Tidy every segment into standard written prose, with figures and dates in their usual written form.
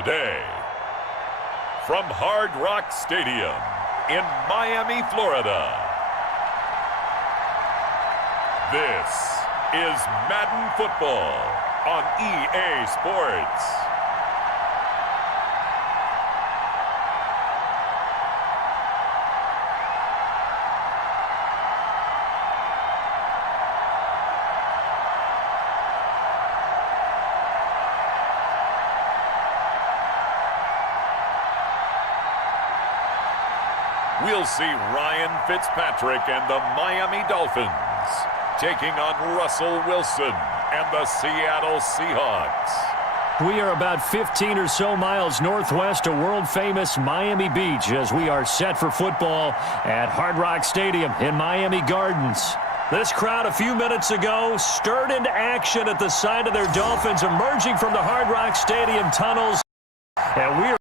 Today, from Hard Rock Stadium in Miami, Florida, this is Madden Football on EA Sports. We'll see Ryan Fitzpatrick and the Miami Dolphins taking on Russell Wilson and the Seattle Seahawks. We are about 15 or so miles northwest of world-famous Miami Beach as we are set for football at Hard Rock Stadium in Miami Gardens. This crowd a few minutes ago stirred into action at the side of their Dolphins emerging from the Hard Rock Stadium tunnels. And we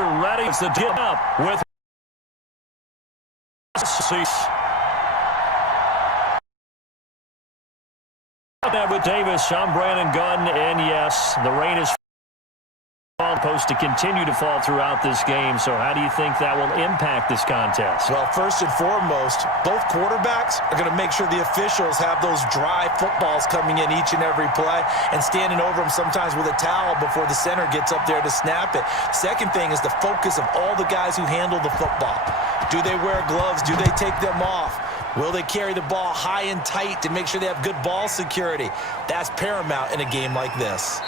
are ready to get up with with Davis. I'm Brandon Gunn, and yes, the rain is supposed to continue to fall throughout this game. So how do you think that will impact this contest? Well, first and foremost, both quarterbacks are going to make sure the officials have those dry footballs coming in each and every play and standing over them sometimes with a towel before the center gets up there to snap it. Second thing is the focus of all the guys who handle the football. Do they wear gloves? Do they take them off? Will they carry the ball high and tight to make sure they have good ball security? That's paramount in a game like this.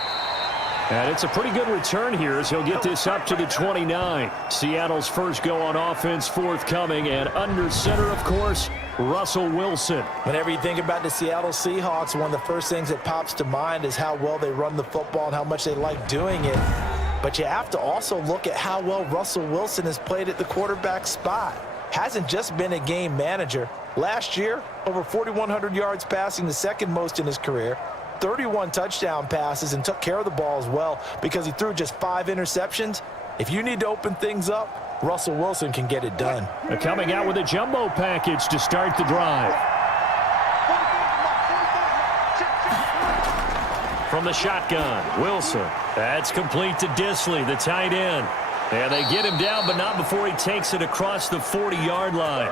And it's a pretty good return here as he'll get this up to the 29. Seattle's first go on offense forthcoming, and under center, of course, Russell Wilson. Whenever you think about the Seattle Seahawks, one of the first things that pops to mind is how well they run the football and how much they like doing it. But you have to also look at how well Russell Wilson has played at the quarterback spot. Hasn't just been a game manager. Last year, over 4,100 yards passing, the second most in his career. 31 touchdown passes, and took care of the ball as well because he threw just 5 interceptions. If you need to open things up, Russell Wilson can get it done. They're coming out with a jumbo package to start the drive. From the shotgun, Wilson. That's complete to Disley, the tight end. And they get him down, but not before he takes it across the 40-yard line.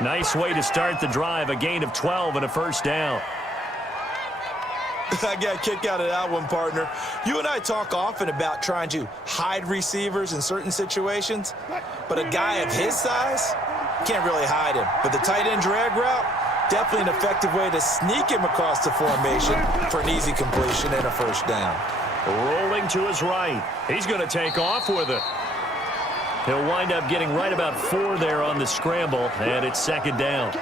Nice way to start the drive, a gain of 12 and a first down. I got a kick out of that one, partner. You and I talk often about trying to hide receivers in certain situations, but a guy of his size can't really hide him. But the tight end drag route, definitely an effective way to sneak him across the formation for an easy completion and a first down. Rolling to his right. He's going to take off with it. He'll wind up getting right about 4 there on the scramble, and it's second down.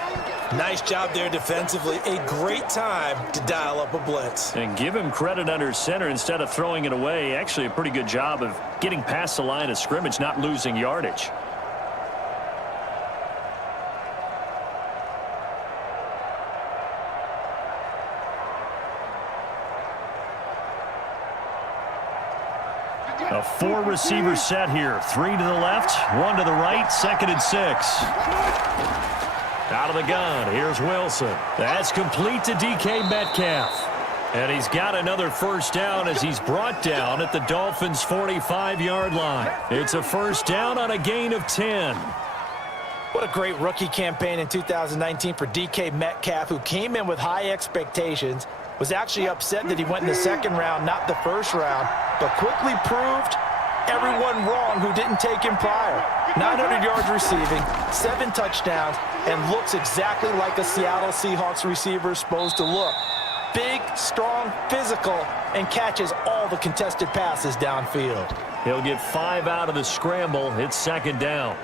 Nice job there defensively. A great time to dial up a blitz. And give him credit under center instead of throwing it away. Actually a pretty good job of getting past the line of scrimmage, not losing yardage. A 4-receiver set here. 3 to the left, 1 to the right, 2nd and 6. Out of the gun, here's Wilson. That's complete to DK Metcalf. And he's got another first down as he's brought down at the Dolphins' 45-yard line. It's a first down on a gain of 10. What a great rookie campaign in 2019 for DK Metcalf, who came in with high expectations, was actually upset that he went in the second round, not the first round, but quickly proved everyone wrong who didn't take him prior. 900 yards receiving, 7 touchdowns, and looks exactly like a Seattle Seahawks receiver is supposed to look. Big, strong, physical, and catches all the contested passes downfield. He'll get 5 out of the scramble. It's second down.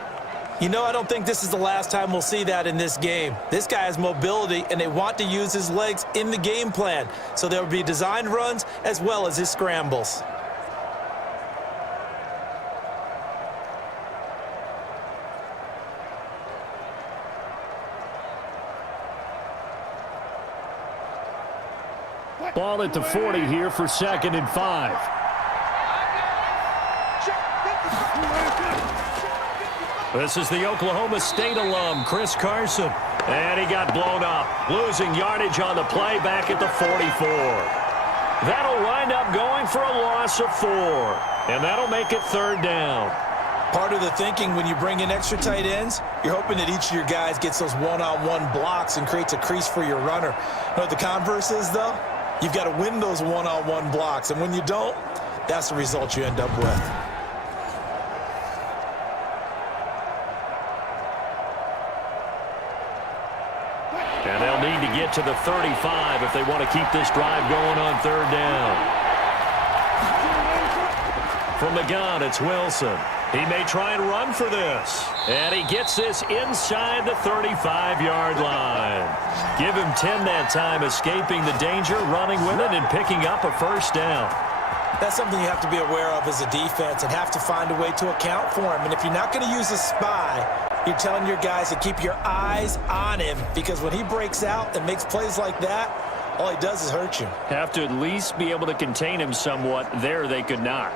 You know, I don't think this is the last time we'll see that in this game. This guy has mobility, and they want to use his legs in the game plan. So there will be designed runs as well as his scrambles. Ball at the 40 here for 2nd and 5. This is the Oklahoma State alum, Chris Carson. And he got blown up, losing yardage on the play back at the 44. That'll wind up going for a loss of 4. And that'll make it 3rd down. Part of the thinking when you bring in extra tight ends, you're hoping that each of your guys gets those one-on-one blocks and creates a crease for your runner. You know what the converse is, though? You've got to win those one-on-one blocks. And when you don't, that's the result you end up with. And they'll need to get to the 35 if they want to keep this drive going on 3rd down. From the gun, it's Wilson. He may try and run for this. And he gets this inside the 35-yard line. Give him 10 that time, escaping the danger, running with it, and picking up a 1st down. That's something you have to be aware of as a defense and have to find a way to account for him. And if you're not going to use a spy, you're telling your guys to keep your eyes on him, because when he breaks out and makes plays like that, all he does is hurt you. Have to at least be able to contain him somewhat. There they could not.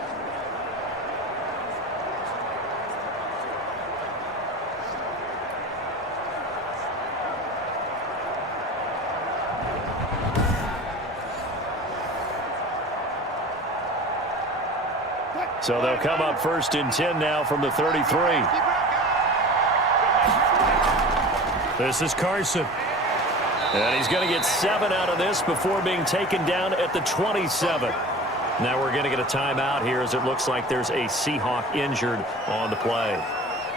So they'll come up 1st and 10 now from the 33. This is Carson. And he's going to get 7 out of this before being taken down at the 27. Now we're going to get a timeout here, as it looks like there's a Seahawk injured on the play.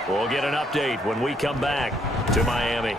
We'll get an update when we come back to Miami.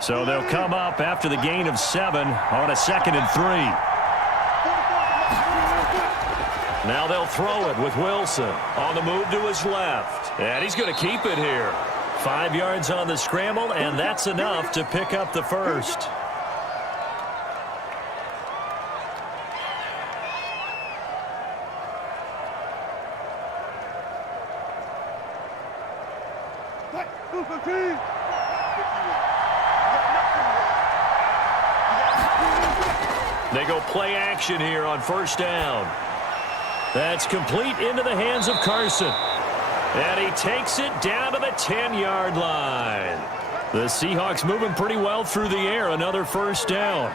So they'll come up after the gain of 7 on a 2nd and 3. Now they'll throw it with Wilson on the move to his left. And he's going to keep it here. 5 yards on the scramble, and that's enough to pick up the 1st. They go play action here on 1st down. That's complete into the hands of Carson. And he takes it down to the 10-yard line. The Seahawks moving pretty well through the air. Another 1st down.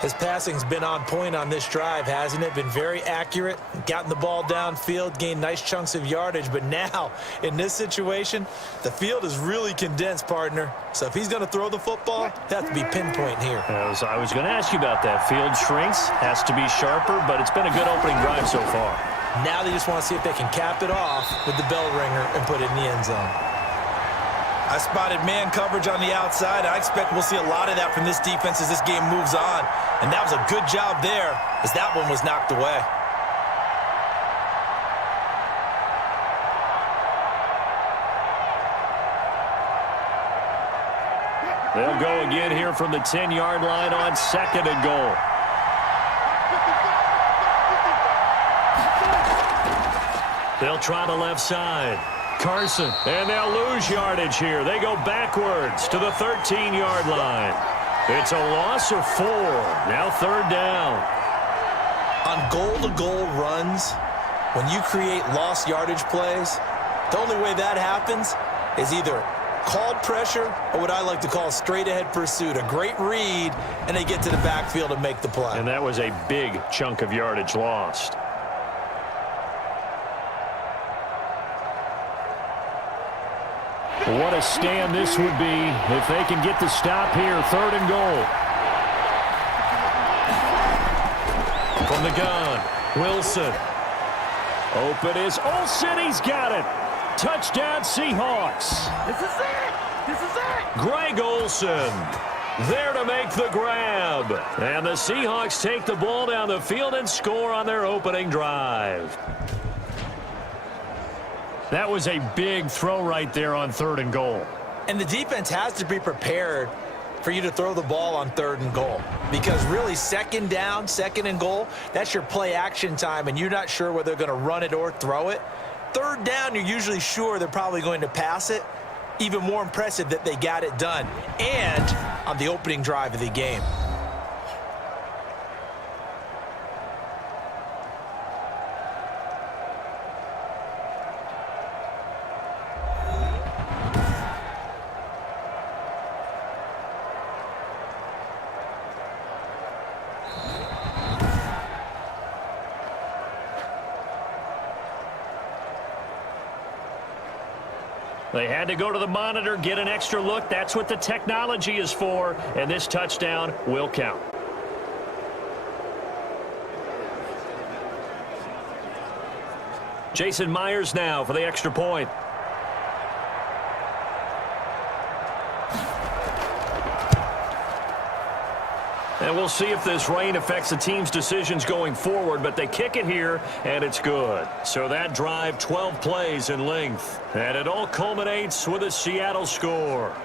His passing's been on point on this drive, hasn't it? Been very accurate, gotten the ball downfield, gained nice chunks of yardage. But now, in this situation, the field is really condensed, partner. So if he's going to throw the football, they have to be pinpoint here. I was going to ask you about that. Field shrinks, has to be sharper, but it's been a good opening drive so far. Now they just want to see if they can cap it off with the bell ringer and put it in the end zone. I spotted man coverage on the outside. I expect we'll see a lot of that from this defense as this game moves on. And that was a good job there, as that one was knocked away. They'll go again here from the 10-yard line on 2nd and goal. They'll try the left side. Carson, and they'll lose yardage here. They go backwards to the 13-yard line. It's a loss of 4. Now 3rd down. On goal-to-goal runs, when you create lost yardage plays, the only way that happens is either called pressure or what I like to call straight-ahead pursuit. A great read, and they get to the backfield and make the play. And that was a big chunk of yardage lost. What a stand this would be if they can get the stop here. 3rd and goal. From the gun, Wilson. Open is Olsen. He's got it. Touchdown, Seahawks. This is it. This is it. Greg Olsen there to make the grab. And the Seahawks take the ball down the field and score on their opening drive. That was a big throw right there on 3rd and goal. And the defense has to be prepared for you to throw the ball on 3rd and goal. Because really, 2nd down, 2nd and goal, that's your play action time, and you're not sure whether they're going to run it or throw it. 3rd down, you're usually sure they're probably going to pass it. Even more impressive that they got it done, and on the opening drive of the game. They had to go to the monitor, get an extra look. That's what the technology is for, and this touchdown will count. Jason Myers now for the extra point. And we'll see if this rain affects the team's decisions going forward, but they kick it here, and it's good. So that drive, 12 plays in length. And it all culminates with a Seattle score.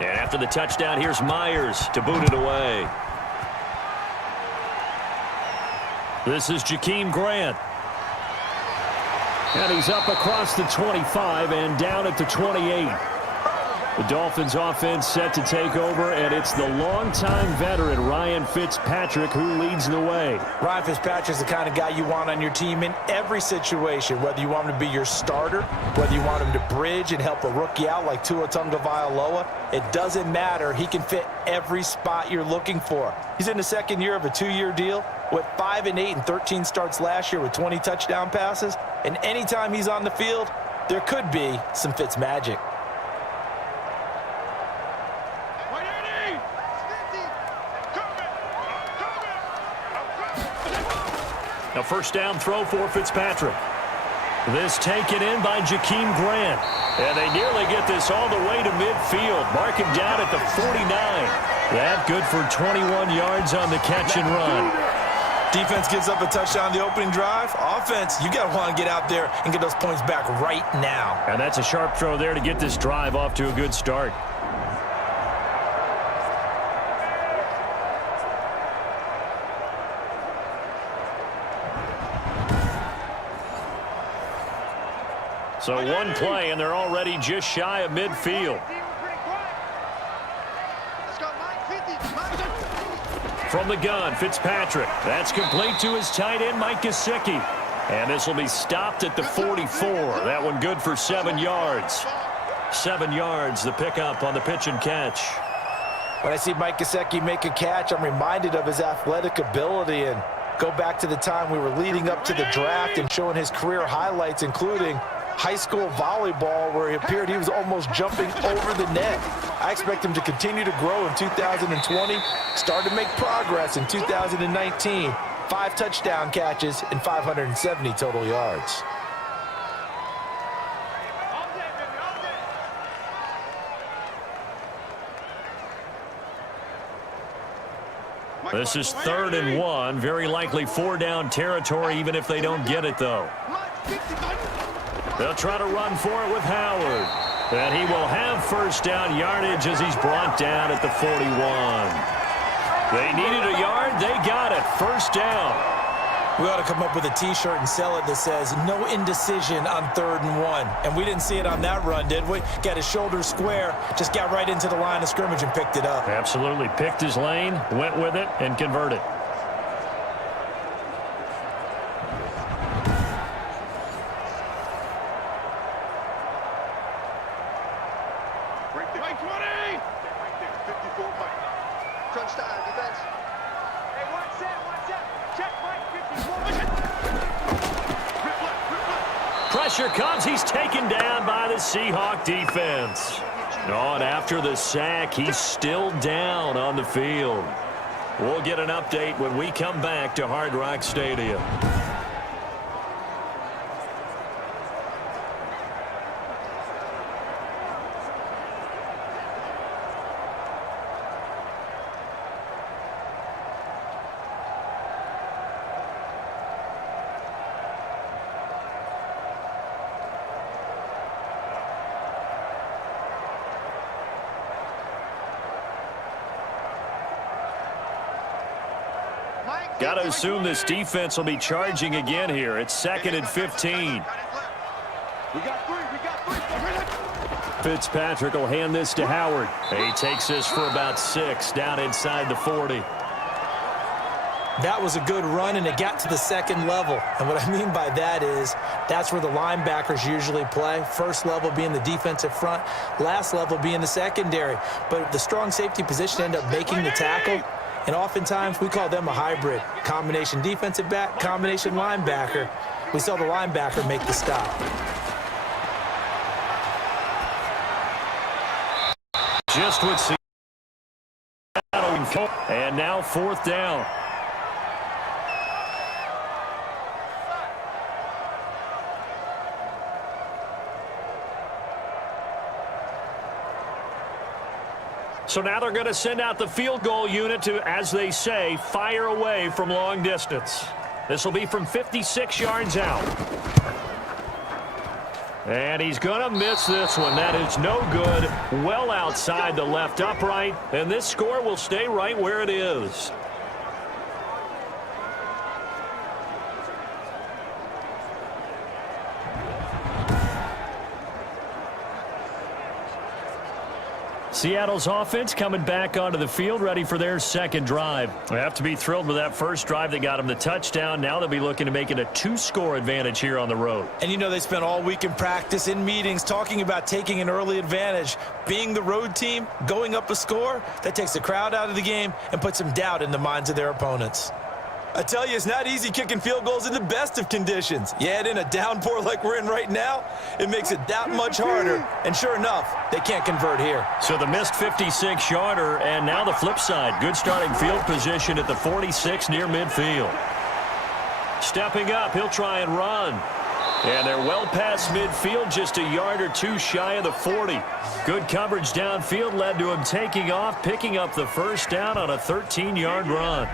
And after the touchdown, here's Myers to boot it away. This is Jakeem Grant. And he's up across the 25 and down at the 28. The Dolphins offense set to take over, and it's the longtime veteran Ryan Fitzpatrick who leads the way. Ryan Fitzpatrick's the kind of guy you want on your team in every situation, whether you want him to be your starter, whether you want him to bridge and help a rookie out like Tua Tagovailoa. It doesn't matter. He can fit every spot you're looking for. He's in the 2nd year of a 2-year deal with 5-8 and 13 starts last year with 20 touchdown passes. And anytime he's on the field, there could be some Fitz magic. A first down throw for Fitzpatrick. This taken in by Jakeem Grant. And they nearly get this all the way to midfield. Mark him down at the 49. That good for 21 yards on the catch and run. Defense gives up a touchdown on the opening drive. Offense, you got to want to get out there and get those points back right now. And that's a sharp throw there to get this drive off to a good start. So one play, and they're already just shy of midfield. From the gun, Fitzpatrick. That's complete to his tight end, Mike Gesicki. And this will be stopped at the 44. That one good for 7 yards. 7 yards, the pickup on the pitch and catch. When I see Mike Gesicki make a catch, I'm reminded of his athletic ability and go back to the time we were leading up to the draft and showing his career highlights, including high school volleyball, where he appeared he was almost jumping over the net. I expect him to continue to grow in 2020, start to make progress in 2019. 5 touchdown catches and 570 total yards. This is 3rd and 1. Very likely 4-down territory, even if they don't get it, though. They'll try to run for it with Howard. And he will have first down yardage as he's brought down at the 41. They needed a yard. They got it. First down. We ought to come up with a T-shirt and sell it that says, no indecision on 3rd and 1. And we didn't see it on that run, did we? Got his shoulder square, just got right into the line of scrimmage and picked it up. Absolutely. Picked his lane, went with it, and converted. Pressure comes. He's taken down by the Seahawk defense. Oh, and after the sack, he's still down on the field. We'll get an update when we come back to Hard Rock Stadium. Got to assume this defense will be charging again here. It's 2nd and 15. Fitzpatrick will hand this to Howard. He takes this for about 6 down inside the 40. That was a good run, and it got to the second level. And what I mean by that is that's where the linebackers usually play. First level being the defensive front, last level being the secondary. But the strong safety position ended up making the tackle. And oftentimes, we call them a hybrid. Combination defensive back, combination linebacker. We saw the linebacker make the stop. Just what Seattle, and now 4th down. So now they're going to send out the field goal unit to, as they say, fire away from long distance. This will be from 56 yards out. And he's going to miss this one. That is no good. Well outside the left upright. And this score will stay right where it is. Seattle's offense coming back onto the field, ready for their second drive. They have to be thrilled with that first drive that got them the touchdown. Now they'll be looking to make it a 2-score advantage here on the road. And you know they spent all week in practice, in meetings, talking about taking an early advantage. Being the road team, going up a score, that takes the crowd out of the game and puts some doubt in the minds of their opponents. I tell you, it's not easy kicking field goals in the best of conditions. Yet in a downpour like we're in right now, it makes it that much harder. And sure enough, they can't convert here. So the missed 56-yarder, and now the flip side. Good starting field position at the 46 near midfield. Stepping up, he'll try and run. And they're well past midfield, just a yard or two shy of the 40. Good coverage downfield led to him taking off, picking up the first down on a 13-yard run.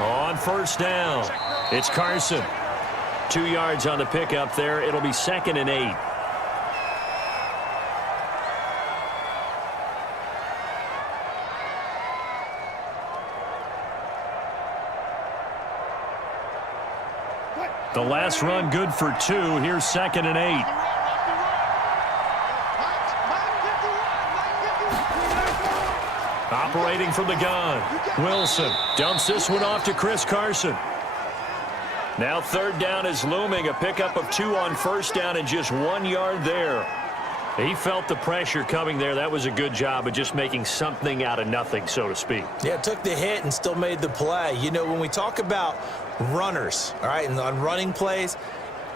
On first down, it's Carson. 2 yards on the pickup there. It'll be 2nd and 8. The last run good for 2. Here's 2nd and 8. Operating from the gun. Wilson dumps this one off to Chris Carson. Now 3rd down is looming. A pickup of 2 on first down and just 1 yard there. He felt the pressure coming there. That was a good job of just making something out of nothing, so to speak. Yeah, took the hit and still made the play. You know, when we talk about runners, all right, and on running plays,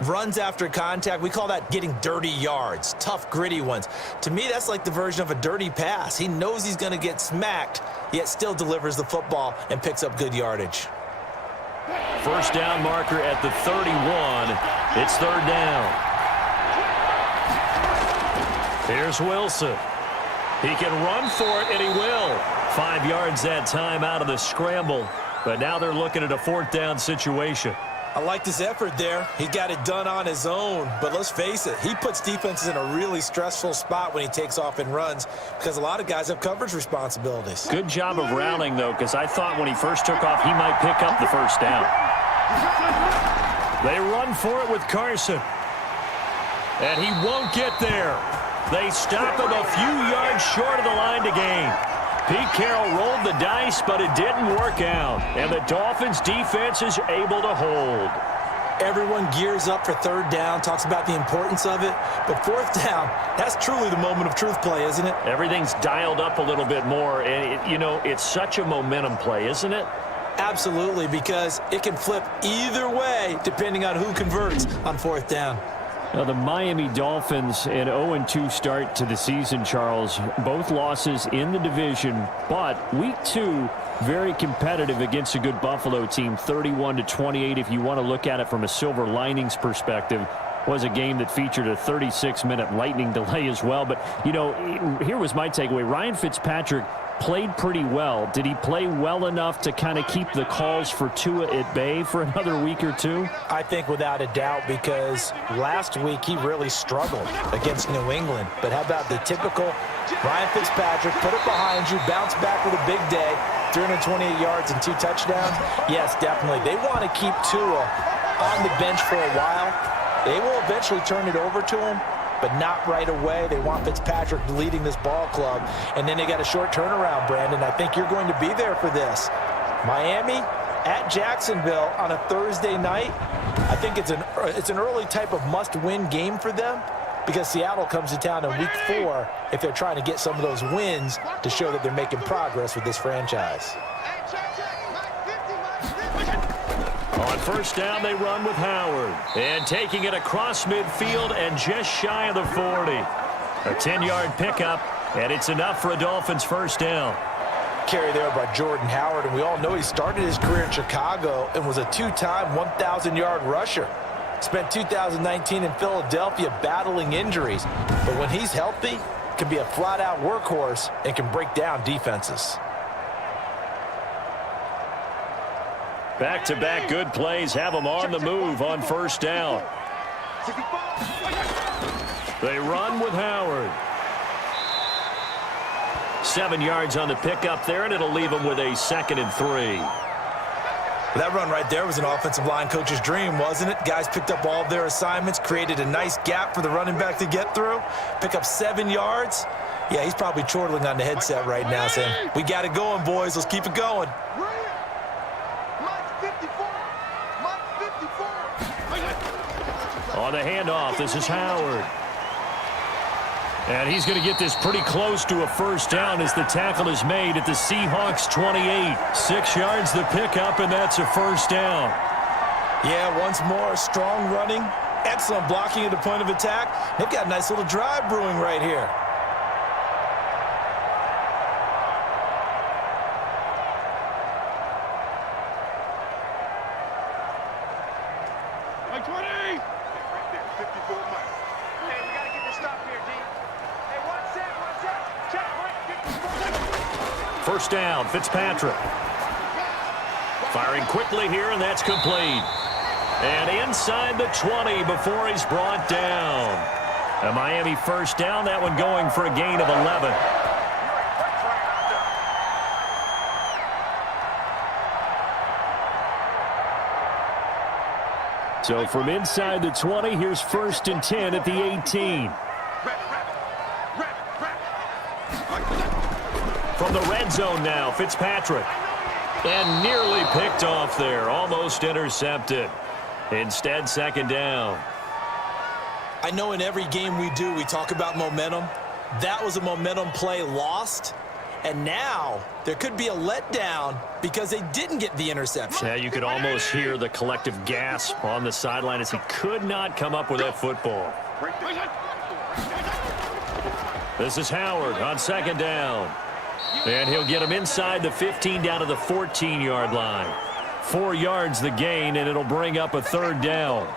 runs after contact, we call that getting dirty yards, tough, gritty ones. To me, that's like the version of a dirty pass. He knows he's going to get smacked, yet still delivers the football and picks up good yardage. First down marker at the 31. It's 3rd down. Here's Wilson. He can run for it, and he will. 5 yards that time out of the scramble. But now they're looking at a 4th down situation. I like this effort there. He got it done on his own. But let's face it, he puts defenses in a really stressful spot when he takes off and runs because a lot of guys have coverage responsibilities. Good job of rallying, though, because I thought when he first took off, he might pick up the first down. They run for it with Carson. And he won't get there. They stop him a few yards short of the line to gain. Pete Carroll rolled the dice, but it didn't work out. And the Dolphins defense is able to hold. Everyone gears up for third down, talks about the importance of it. But fourth down, that's truly the moment of truth play, isn't it? Everything's dialed up a little bit more. And, it's such a momentum play, isn't it? Absolutely, because it can flip either way depending on who converts on fourth down. Now, the Miami Dolphins, an 0-2 start to the season, Charles. Both losses in the division, but week 2, very competitive against a good Buffalo team, 31-28. If you want to look at it from a silver linings perspective, was a game that featured a 36-minute lightning delay as well. But, here was my takeaway. Ryan Fitzpatrick played pretty well. Did he play well enough to kind of keep the calls for Tua at bay for another week or two? I think without a doubt, because last week he really struggled against New England. But how about the typical Ryan Fitzpatrick, put it behind you, bounce back with a big day, 328 yards and 2 touchdowns? Yes, definitely. They want to keep Tua on the bench for a while. They will eventually turn it over to him, but not right away. They want Fitzpatrick leading this ball club. And then they got a short turnaround, Brandon. I think you're going to be there for this. Miami at Jacksonville on a Thursday night. I think it's an early type of must-win game for them, because Seattle comes to town in week 4 if they're trying to get some of those wins to show that they're making progress with this franchise. On first down, they run with Howard. And taking it across midfield and just shy of the 40. A 10-yard pickup, and it's enough for a Dolphins first down. Carry there by Jordan Howard, and we all know he started his career in Chicago and was a 2-time 1,000-yard rusher. Spent 2019 in Philadelphia battling injuries, but when he's healthy, can be a flat-out workhorse and can break down defenses. Back-to-back good plays have them on the move on first down. They run with Howard. 7 yards on the pickup there, and it'll leave them with a 2nd and 3. That run right there was an offensive line coach's dream, wasn't it? Guys picked up all of their assignments, created a nice gap for the running back to get through, pick up 7 yards. Yeah, he's probably chortling on the headset right now saying, we got it going, boys. Let's keep it going. On the handoff, this is Howard. And he's going to get this pretty close to a first down as the tackle is made at the Seahawks 28. 6 yards the pickup, and that's a first down. Yeah, once more, strong running, excellent blocking at the point of attack. They've got a nice little drive brewing right here. First down, Fitzpatrick. Firing quickly here, and that's complete. And inside the 20 before he's brought down. A Miami first down, that one going for a gain of 11. So from inside the 20, here's 1st and 10 at the 18. From the red zone now, Fitzpatrick. And nearly picked off there, almost intercepted. Instead, 2nd down. I know in every game we do, we talk about momentum. That was a momentum play lost. And now there could be a letdown because they didn't get the interception. Yeah, you could almost hear the collective gasp on the sideline as he could not come up with that football. This is Howard on 2nd down. And he'll get him inside the 15 down to the 14-yard line. 4 yards the gain, and it'll bring up a 3rd down.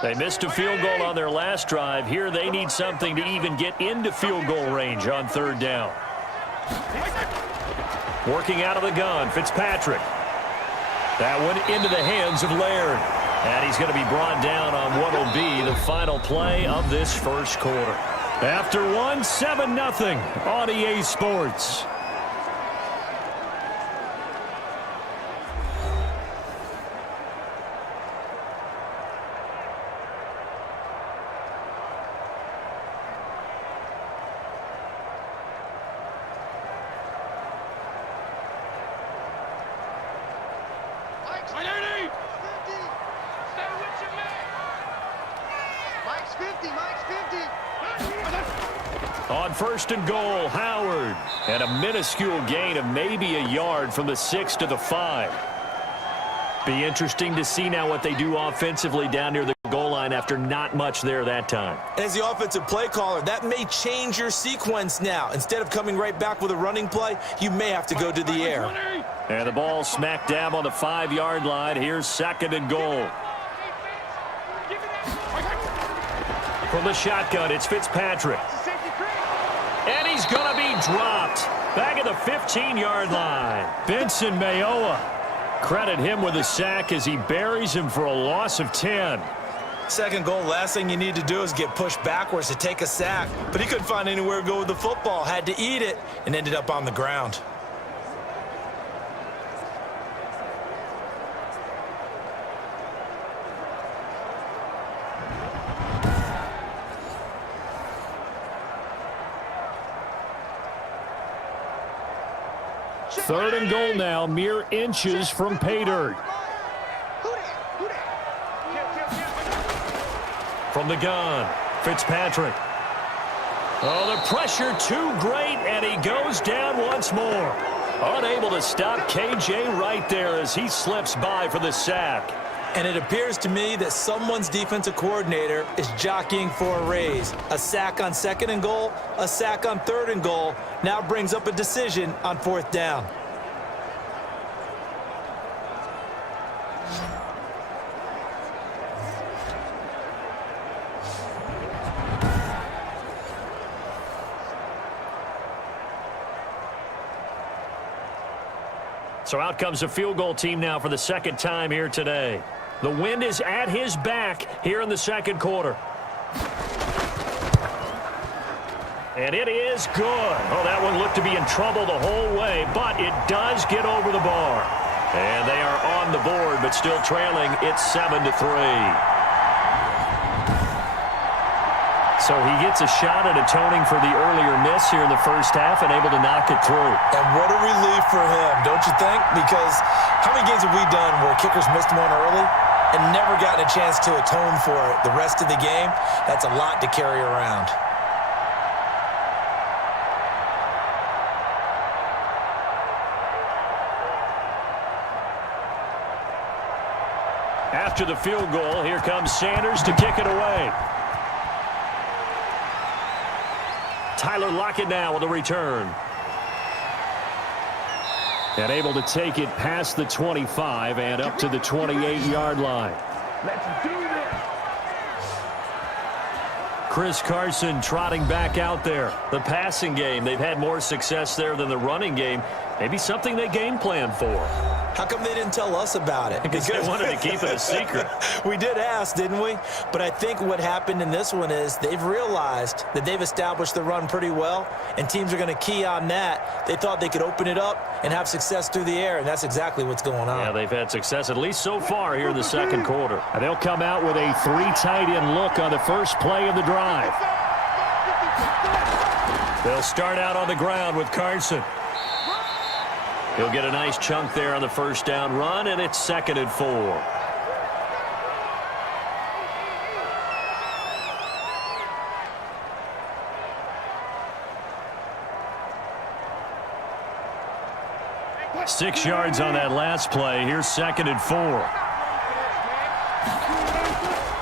They missed a field goal on their last drive. Here they need something to even get into field goal range on 3rd down. Working out of the gun, Fitzpatrick. That one into the hands of Laird. And he's going to be brought down on what will be the final play of this first quarter. After 7-0 on EA Sports. first and goal. Howard. And a minuscule gain of maybe a yard from the 6 to the 5. Be interesting to see now what they do offensively down near the goal line after not much there that time. As the offensive play caller, that may change your sequence now. Instead of coming right back with a running play, you may have to go to the air. And the ball smack dab on the 5-yard line. Here's second and goal. From the shotgun, it's Fitzpatrick. And he's going to be dropped. Back at the 15-yard line. Benson Mayowa. Credit him with a sack as he buries him for a loss of 10. Second goal, last thing you need to do is get pushed backwards to take a sack. But he couldn't find anywhere to go with the football. Had to eat it and ended up on the ground. Third and goal now, mere inches from pay dirt. From the gun, Fitzpatrick. Oh, the pressure too great, and he goes down once more. Unable to stop KJ right there as he slips by for the sack. And it appears to me that someone's defensive coordinator is jockeying for a raise. A sack on second and goal, a sack on third and goal, now brings up a decision on fourth down. So out comes the field goal team now for the second time here today. The wind is at his back here in the second quarter. And it is good. Oh, that one looked to be in trouble the whole way, but it does get over the bar. And they are on the board, but still trailing. It's 7-3. So he gets a shot at atoning for the earlier miss here in the first half and able to knock it through. And what a relief for him, don't you think? Because how many games have we done where kickers missed one early and never gotten a chance to atone for it the rest of the game? That's a lot to carry around. After the field goal, here comes Sanders to kick it away. Tyler Lockett now with a return. And able to take it past the 25 and up to the 28-yard line. Let's do this. Chris Carson trotting back out there. The passing game, they've had more success there than the running game. Maybe something they game plan for. How come they didn't tell us about it? Because they wanted to keep it a secret. We did ask, didn't we? But I think what happened in this one is they've realized that they've established the run pretty well, and teams are going to key on that. They thought they could open it up and have success through the air, and that's exactly what's going on. Yeah, they've had success at least so far here in the second quarter. And they'll come out with a 3 tight end look on the first play of the drive. They'll start out on the ground with Carson. He'll get a nice chunk there on the first down run, and it's 2nd and 4. Six yards on that last play. Here's 2nd and 4.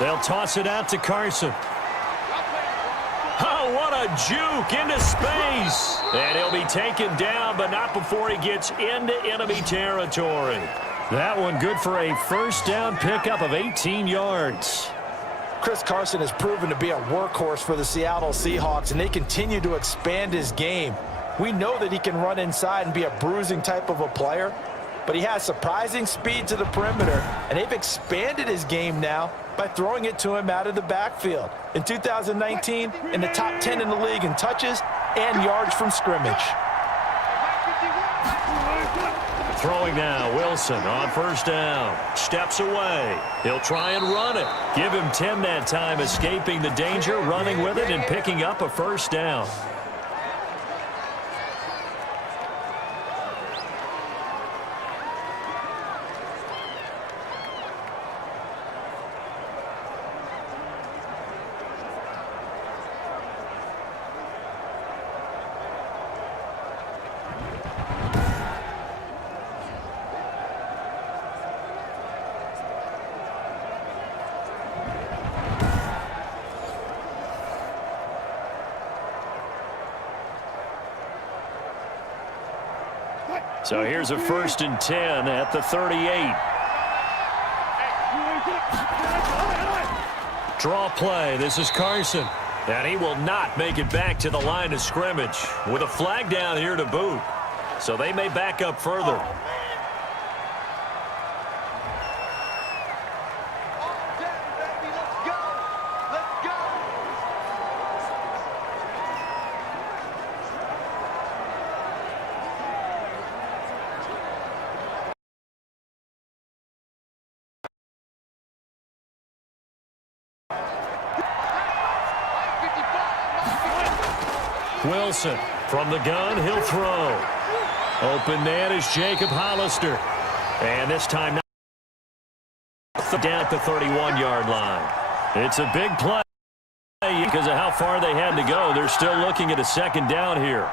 They'll toss it out to Carson. Oh, what a juke into space. And he'll be taken down, but not before he gets into enemy territory. That one good for a first down pickup of 18 yards. Chris Carson has proven to be a workhorse for the Seattle Seahawks, and they continue to expand his game. We know that he can run inside and be a bruising type of a player, but he has surprising speed to the perimeter, and they've expanded his game now by throwing it to him out of the backfield. In 2019, in the top 10 in the league in touches and yards from scrimmage. Throwing now, Wilson on first down. Steps away. He'll try and run it. Give him 10 that time, escaping the danger, running with it, and picking up a first down. So here's a 1st and 10 at the 38. Draw play. This is Carson. And he will not make it back to the line of scrimmage with a flag down here to boot. So they may back up further. Wilson from the gun, he'll throw. Open man is Jacob Hollister. And this time down at the 31-yard line. It's a big play because of how far they had to go. They're still looking at a 2nd down here.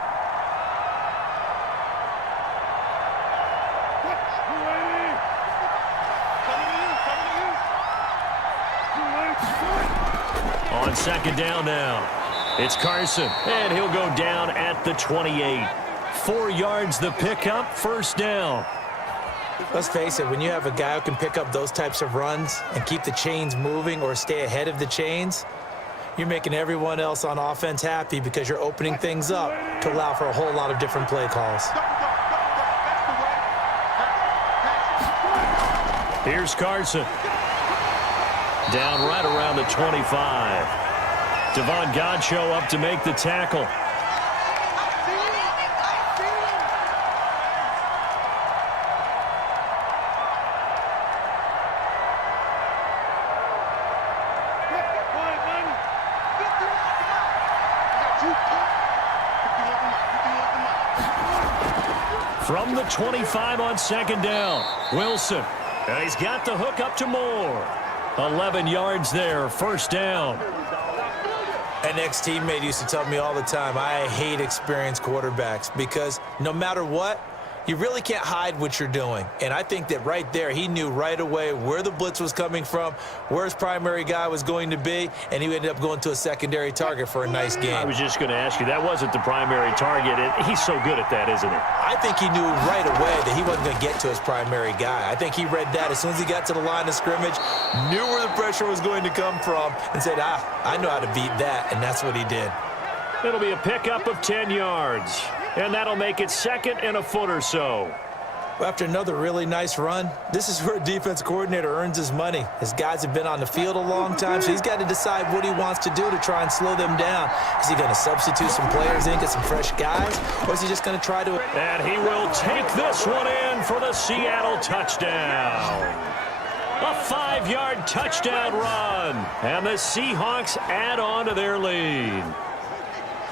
On 2nd down now. It's Carson, and he'll go down at the 28. 4 yards the pickup, 1st down. Let's face it, when you have a guy who can pick up those types of runs and keep the chains moving or stay ahead of the chains, you're making everyone else on offense happy because you're opening things up to allow for a whole lot of different play calls. Here's Carson. Down right around the 25. Devon Godchaux up to make the tackle. From the 25 on 2nd down, Wilson. And he's got the hook up to Moore. 11 yards there, 1st down. An ex-teammate used to tell me all the time, I hate experienced quarterbacks because no matter what, you really can't hide what you're doing. And I think that right there, he knew right away where the blitz was coming from, where his primary guy was going to be, and he ended up going to a secondary target for a nice game. I was just going to ask you, that wasn't the primary target. He's so good at that, isn't he? I think he knew right away that he wasn't going to get to his primary guy. I think he read that as soon as he got to the line of scrimmage, knew where the pressure was going to come from, and said, I know how to beat that, and that's what he did. It'll be a pickup of 10 yards. And that'll make it 2nd and a foot or so. After another really nice run, this is where a defense coordinator earns his money. His guys have been on the field a long time, so he's got to decide what he wants to do to try and slow them down. Is he going to substitute some players in, get some fresh guys, or is he just going to try to... And he will take this one in for the Seattle touchdown. A 5-yard touchdown run. And the Seahawks add on to their lead.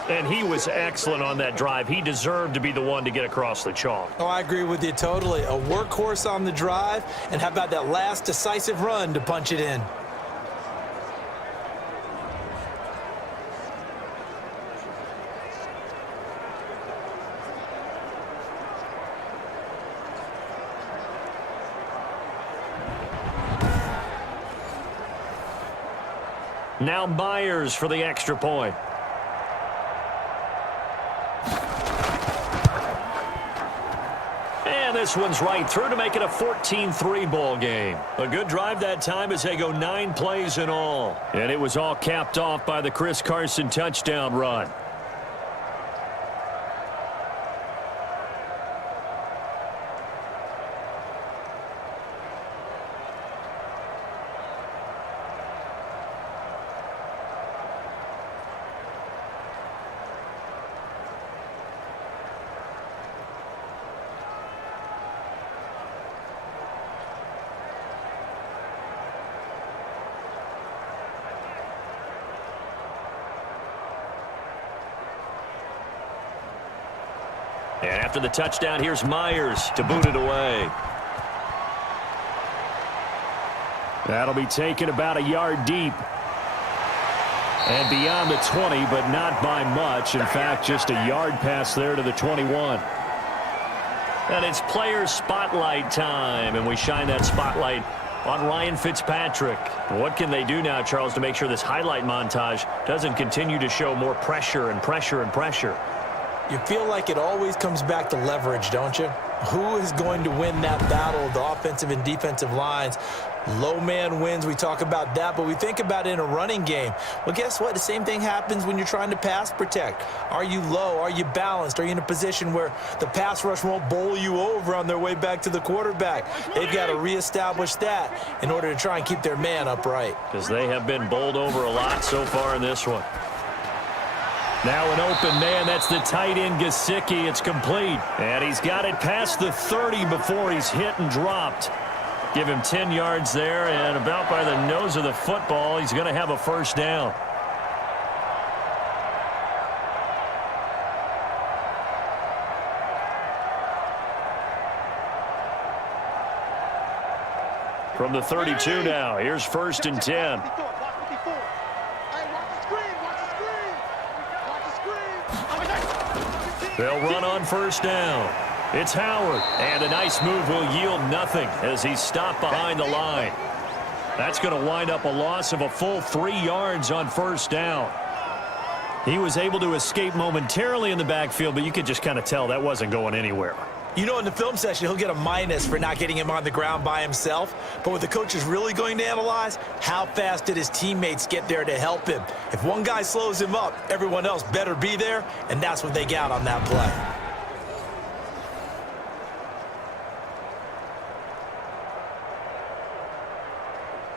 And he was excellent on that drive. He deserved to be the one to get across the chalk. Oh, I agree with you totally. A workhorse on the drive, and how about that last decisive run to punch it in? Now Myers for the extra point. And this one's right through to make it a 14-3 ball game. A good drive that time as they go 9 plays in all. And it was all capped off by the Chris Carson touchdown run. And after the touchdown, here's Myers to boot it away. That'll be taken about a yard deep. And beyond the 20, but not by much. In fact, just a yard pass there to the 21. And it's player spotlight time, and we shine that spotlight on Ryan Fitzpatrick. What can they do now, Charles, to make sure this highlight montage doesn't continue to show more pressure and pressure and pressure? You feel like it always comes back to leverage, don't you? Who is going to win that battle of the offensive and defensive lines? Low man wins. We talk about that, but we think about it in a running game. Well, guess what? The same thing happens when you're trying to pass protect. Are you low? Are you balanced? Are you in a position where the pass rush won't bowl you over on their way back to the quarterback? They've got to reestablish that in order to try and keep their man upright. Because they have been bowled over a lot so far in this one. Now an open man. That's the tight end, Gesicki. It's complete. And he's got it past the 30 before he's hit and dropped. Give him 10 yards there, and about by the nose of the football, he's going to have a first down. From the 32 now, here's 1st and 10. They'll run on 1st down. It's Howard, and a nice move will yield nothing as he's stopped behind the line. That's going to wind up a loss of a full 3 yards on 1st down. He was able to escape momentarily in the backfield, but you could just kind of tell that wasn't going anywhere. You know, in the film session, he'll get a minus for not getting him on the ground by himself. But what the coach is really going to analyze, how fast did his teammates get there to help him? If one guy slows him up, everyone else better be there, and that's what they got on that play.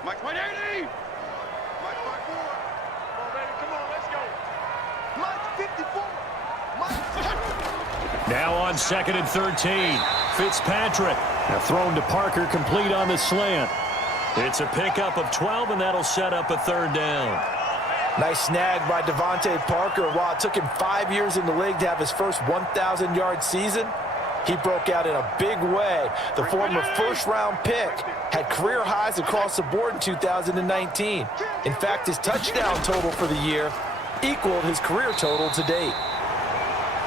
Mike 180! Mike 54! Come on, baby, come on, let's go! Mike 54! Now on 2nd and 13, Fitzpatrick. Now thrown to Parker, complete on the slant. It's a pickup of 12, and that'll set up a 3rd down. Nice snag by Devontae Parker. While it took him 5 years in the league to have his first 1,000-yard season, he broke out in a big way. The former first-round pick had career highs across the board in 2019. In fact, his touchdown total for the year equaled his career total to date.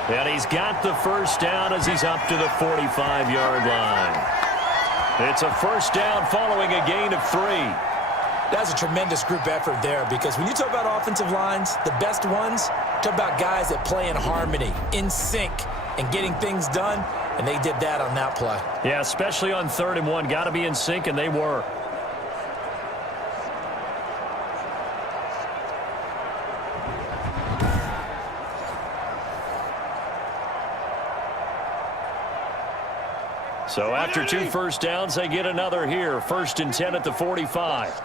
And he's got the first down as he's up to the 45-yard line. It's a 1st down following a gain of 3. That's a tremendous group effort there, because when you talk about offensive lines, the best ones, talk about guys that play in harmony, in sync, and getting things done, and they did that on that play. Yeah, especially on 3rd and 1. Got to be in sync, and they were. So after 2 first downs, they get another here. 1st and 10 at the 45.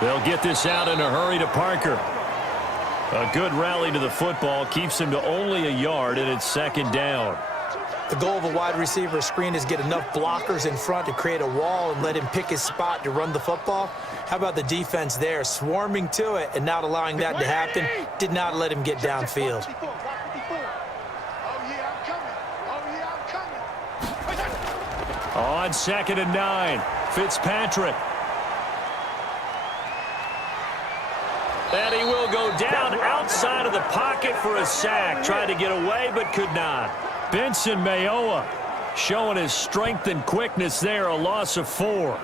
They'll get this out in a hurry to Parker. A good rally to the football keeps him to only a yard, and it's 2nd down. The goal of a wide receiver screen is get enough blockers in front to create a wall and let him pick his spot to run the football. How about the defense there, swarming to it and not allowing that to happen? Did not let him get downfield. On 2nd and 9, Fitzpatrick. And he will go down outside of the pocket for a sack. Tried to get away, but could not. Benson Mayowa showing his strength and quickness there, a loss of 4.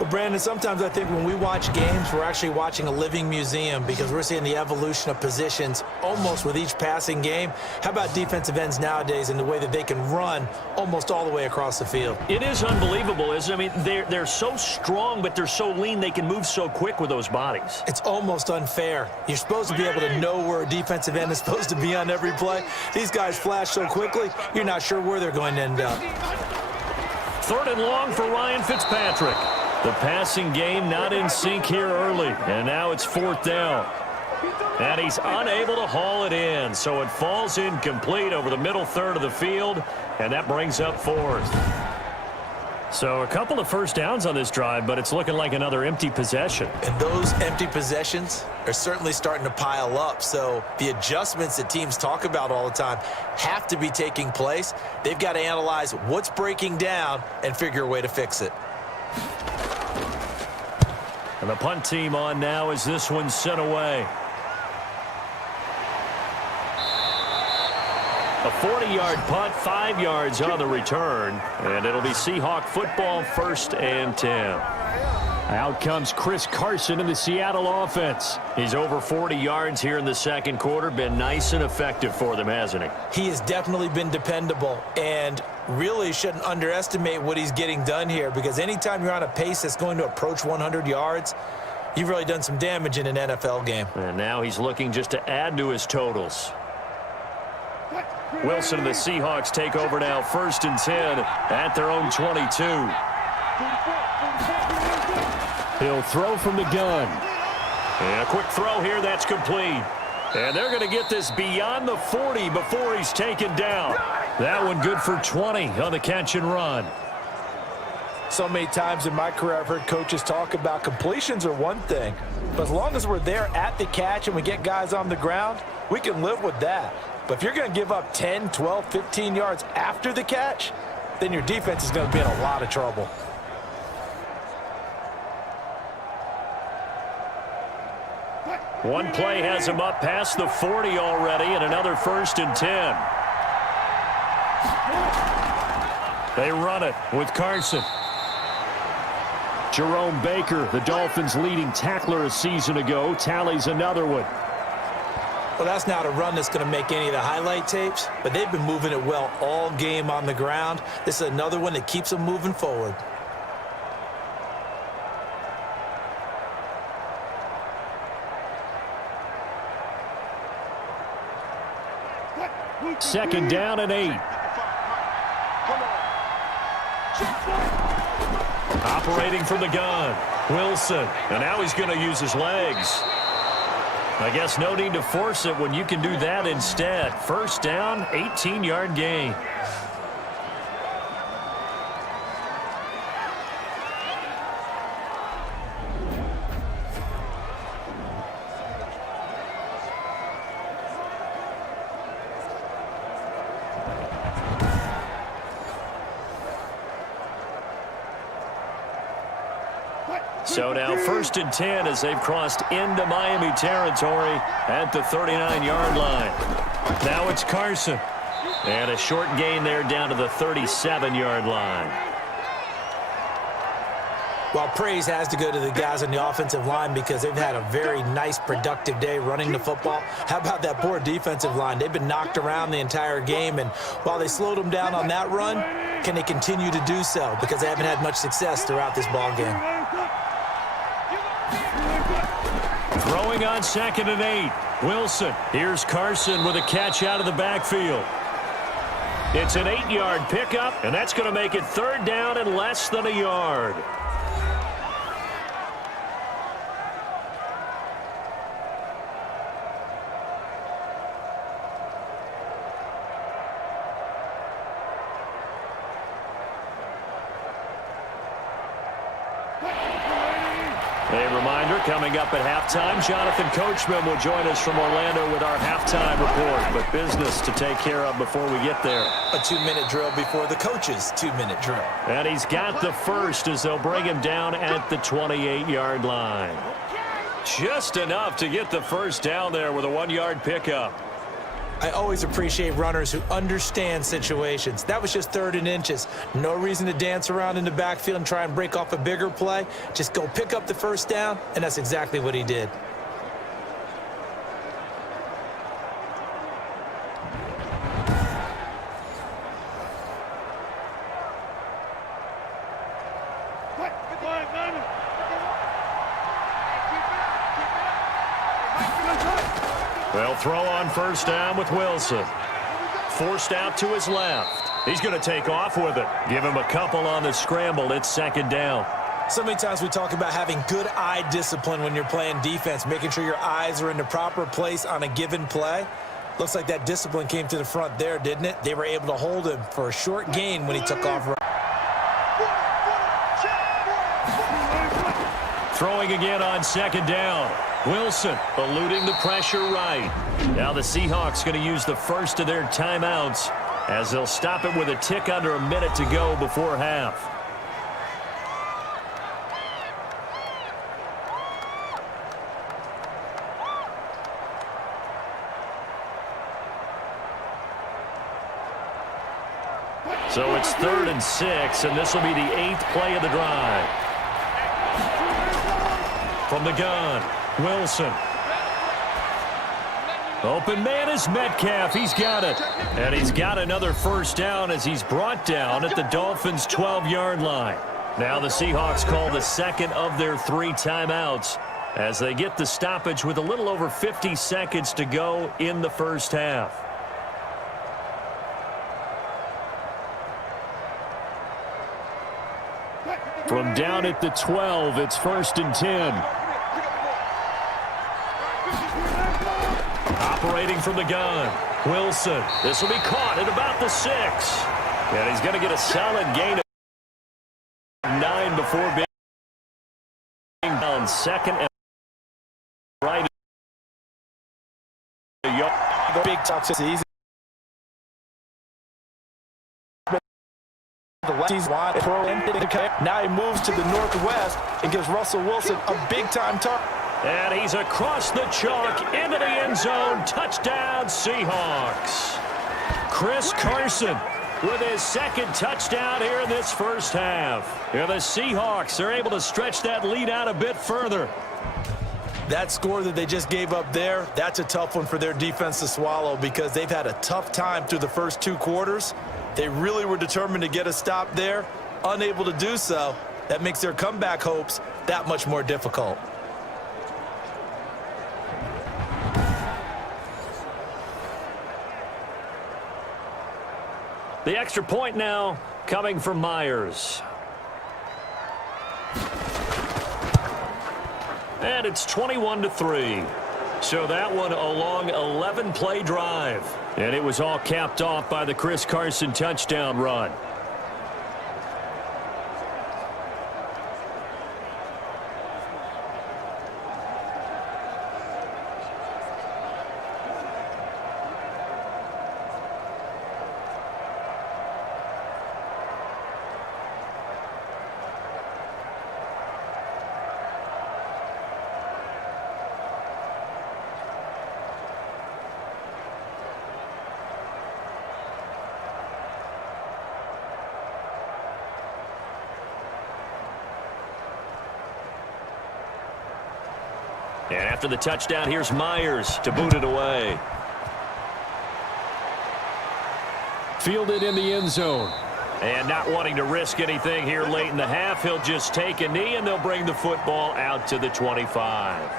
Well, Brandon, sometimes I think when we watch games, we're actually watching a living museum, because we're seeing the evolution of positions almost with each passing game. How about defensive ends nowadays and the way that they can run almost all the way across the field? It is unbelievable, isn't it? I mean, they're so strong, but they're so lean, they can move so quick with those bodies. It's almost unfair. You're supposed to be able to know where a defensive end is supposed to be on every play. These guys flash so quickly, you're not sure where they're going to end up. 3rd and long for Ryan Fitzpatrick. The passing game not in sync here early, and now it's 4th down. And he's unable to haul it in, so it falls incomplete over the middle third of the field, and that brings up 4th. So a couple of first downs on this drive, but it's looking like another empty possession. And those empty possessions are certainly starting to pile up. So the adjustments that teams talk about all the time have to be taking place. They've got to analyze what's breaking down and figure a way to fix it. And the punt team on now as this one's sent away. A 40-yard punt, 5 yards on the return, and it'll be Seahawk football, 1st and 10. Out comes Chris Carson in the Seattle offense. He's over 40 yards here in the second quarter. Been nice and effective for them, hasn't he? He has definitely been dependable, and really shouldn't underestimate what he's getting done here, because anytime you're on a pace that's going to approach 100 yards, you've really done some damage in an NFL game. And now he's looking just to add to his totals. Wilson and the Seahawks take over now, 1st and 10 at their own 22. He'll throw from the gun. And a quick throw here, that's complete. And they're going to get this beyond the 40 before he's taken down. That one good for 20 on the catch and run. So many times in my career I've heard coaches talk about completions are one thing, but as long as we're there at the catch and we get guys on the ground, we can live with that. But if you're going to give up 10, 12, 15 yards after the catch, then your defense is going to be in a lot of trouble. One play has him up past the 40 already, and another 1st and 10. They run it with Carson. Jerome Baker, the Dolphins' leading tackler a season ago, tallies another one. Well, that's not a run that's going to make any of the highlight tapes, but they've been moving it well all game on the ground. This is another one that keeps them moving forward. Second down and 8. Operating from the gun, Wilson. And now he's going to use his legs. I guess no need to force it when you can do that instead. 1st down, 18-yard gain. So now 1st and 10 as they've crossed into Miami territory at the 39-yard line. Now it's Carson. And a short gain there down to the 37-yard line. Well, praise has to go to the guys on the offensive line because they've had a very nice, productive day running the football. How about that poor defensive line? They've been knocked around the entire game, and while they slowed them down on that run, can they continue to do so? Because they haven't had much success throughout this ball game. Throwing on 2nd and 8. Wilson. Here's Carson with a catch out of the backfield. It's an 8-yard pickup, and that's going to make it 3rd down and less than a yard. A reminder, coming up at halftime, Jonathan Coachman will join us from Orlando with our halftime report. But business to take care of before we get there. A 2-minute drill before the coach's 2-minute drill. And he's got the first as they'll bring him down at the 28-yard line. Just enough to get the first down there with a 1-yard pickup. I always appreciate runners who understand situations. That was just 3rd and inches. No reason to dance around in the backfield and try and break off a bigger play. Just go pick up the first down, and that's exactly what he did. They'll throw on 1st down with Wilson. Forced out to his left. He's going to take off with it. Give him a couple on the scramble. It's 2nd down. So many times we talk about having good eye discipline when you're playing defense, making sure your eyes are in the proper place on a given play. Looks like that discipline came to the front there, didn't it? They were able to hold him for a short gain when he took off. Throwing again on 2nd down. Wilson eluding the pressure right. Now the Seahawks going to use the first of their timeouts as they'll stop it with a tick under a minute to go before half. So it's 3rd and 6, and this will be the 8th play of the drive. From the gun, Wilson. Open man is Metcalf. He's got it. And he's got another first down as he's brought down at the Dolphins' 12-yard line. Now the Seahawks call the second of their 3 timeouts as they get the stoppage with a little over 50 seconds to go in the first half. From down at the 12, it's 1st and 10. Operating from the gun, Wilson. This will be caught at about the 6. And he's going to get a solid gain of 9 before being down. Second and right. The big touch is easy. The lefty's wide throw in. Now he moves to the northwest and gives Russell Wilson a big-time target. And he's across the chalk into the end zone. Touchdown, Seahawks. Chris Carson with his second touchdown here in this first half. And the Seahawks are able to stretch that lead out a bit further. That score that they just gave up there, that's a tough one for their defense to swallow because they've had a tough time through the first 2 quarters. They really were determined to get a stop there, unable to do so. That makes their comeback hopes that much more difficult. The extra point now coming from Myers. And it's 21-3. So that one a long 11-play drive. And it was all capped off by the Chris Carson touchdown run. And after the touchdown, here's Myers to boot it away. Fielded in the end zone. And not wanting to risk anything here late in the half, he'll just take a knee, and they'll bring the football out to the 25.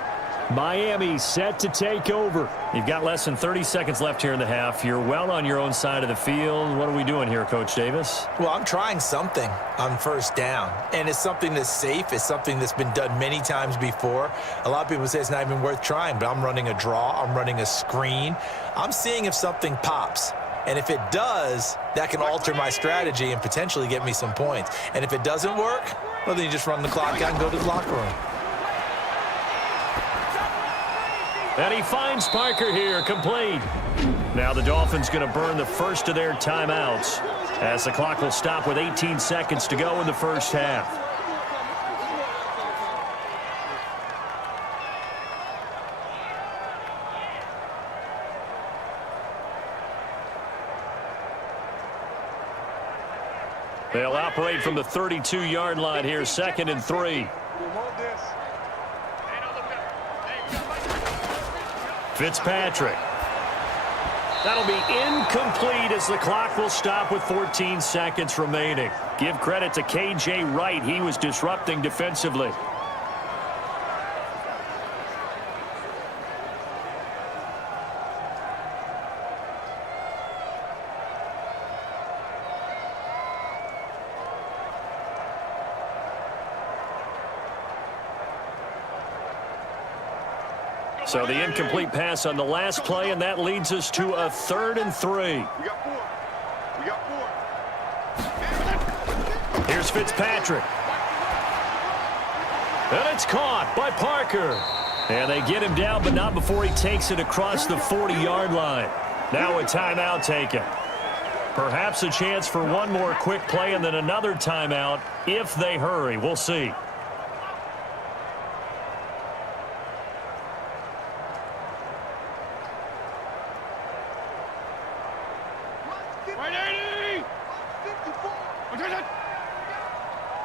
Miami set to take over. You've got less than 30 seconds left here in the half. You're well on your own side of the field. What are we doing here, Coach Davis? Well, I'm trying something on first down, and it's something that's safe. It's something that's been done many times before. A lot of people say it's not even worth trying, but I'm running a draw. I'm running a screen. I'm seeing if something pops. And if it does, that can alter my strategy and potentially get me some points. And if it doesn't work, well, then you just run the clock out and go to the locker room. And he finds Parker here, complete. Now the Dolphins going to burn the first of their timeouts as the clock will stop with 18 seconds to go in the first half. They'll operate from the 32-yard line here, 2nd and 3. Fitzpatrick. That'll be incomplete as the clock will stop with 14 seconds remaining. Give credit to K.J. Wright. He was disrupting defensively. So the incomplete pass on the last play, and that leads us to a 3rd and 3. We got 4. We got 4. Here's Fitzpatrick. And it's caught by Parker. And they get him down, but not before he takes it across the 40-yard line. Now a timeout taken. Perhaps a chance for one more quick play and then another timeout if they hurry. We'll see.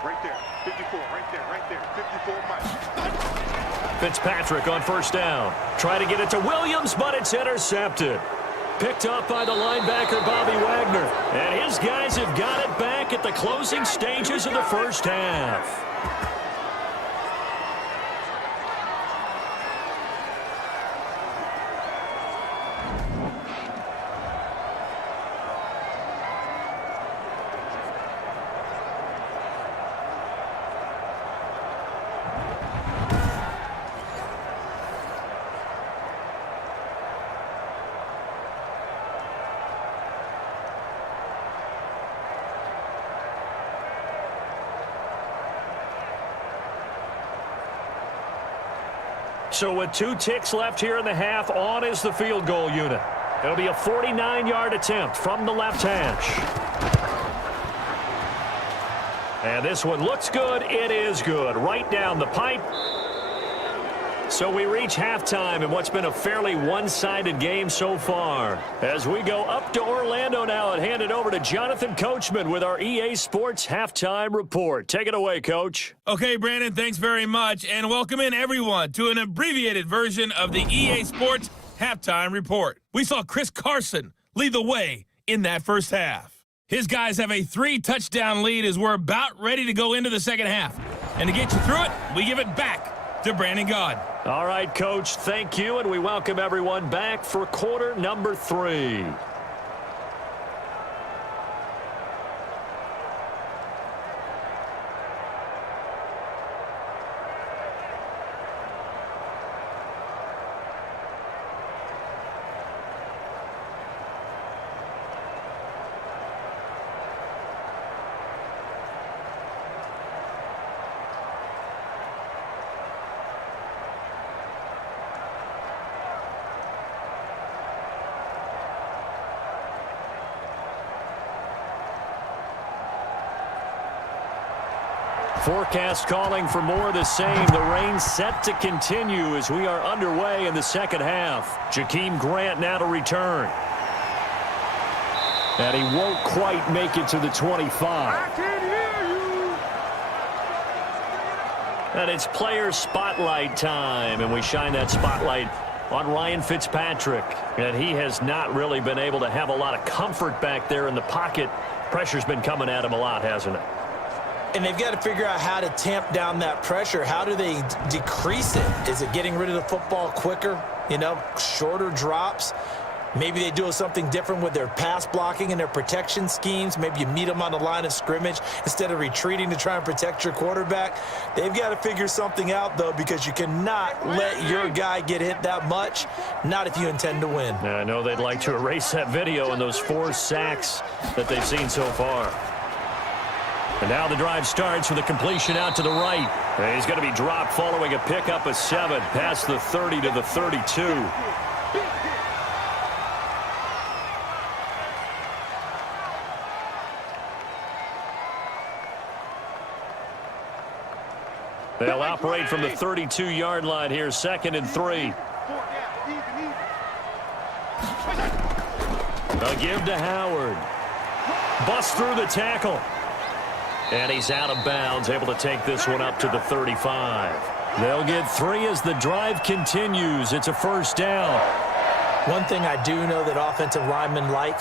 Right there. 54. Right there. 54, Mike. Fitzpatrick on first down. Try to get it to Williams, but it's intercepted. Picked up by the linebacker, Bobby Wagner. And his guys have got it back at the closing stages of the first half. So with 2 ticks left here in the half, on is the field goal unit. It'll be a 49-yard attempt from the left hash. And this one looks good. It is good. Right down the pipe. So we reach halftime in what's been a fairly one-sided game so far. As we go up to Orlando now and hand it over to Jonathan Coachman with our EA Sports Halftime Report. Take it away, Coach. Okay, Brandon, thanks very much. And welcome in, everyone, to an abbreviated version of the EA Sports Halftime Report. We saw Chris Carson lead the way in that first half. His guys have a 3-touchdown lead as we're about ready to go into the second half. And to get you through it, we give it back to Brandon Gaud. All right, Coach, thank you, and we welcome everyone back for quarter number 3. Forecast calling for more of the same. The rain set to continue as we are underway in the second half. Jakeem Grant now to return. And he won't quite make it to the 25. I can hear you. And it's player spotlight time, and we shine that spotlight on Ryan Fitzpatrick. And he has not really been able to have a lot of comfort back there in the pocket. Pressure's been coming at him a lot, hasn't it? And they've got to figure out how to tamp down that pressure. How do they decrease it? Is it getting rid of the football quicker? You know, shorter drops? Maybe they do something different with their pass blocking and their protection schemes. Maybe you meet them on the line of scrimmage instead of retreating to try and protect your quarterback. They've got to figure something out, though, because you cannot let your guy get hit that much, not if you intend to win. I know they'd like to erase that video and those 4 sacks that they've seen so far. And now the drive starts with a completion out to the right. And he's going to be dropped following a pickup of 7 past the 30 to the 32. They'll operate from the 32-yard line here, 2nd and 3. A give to Howard. Bust through the tackle. And he's out of bounds, able to take this one up to the 35. They'll get 3 as the drive continues. It's a first down. One thing I do know that offensive linemen like,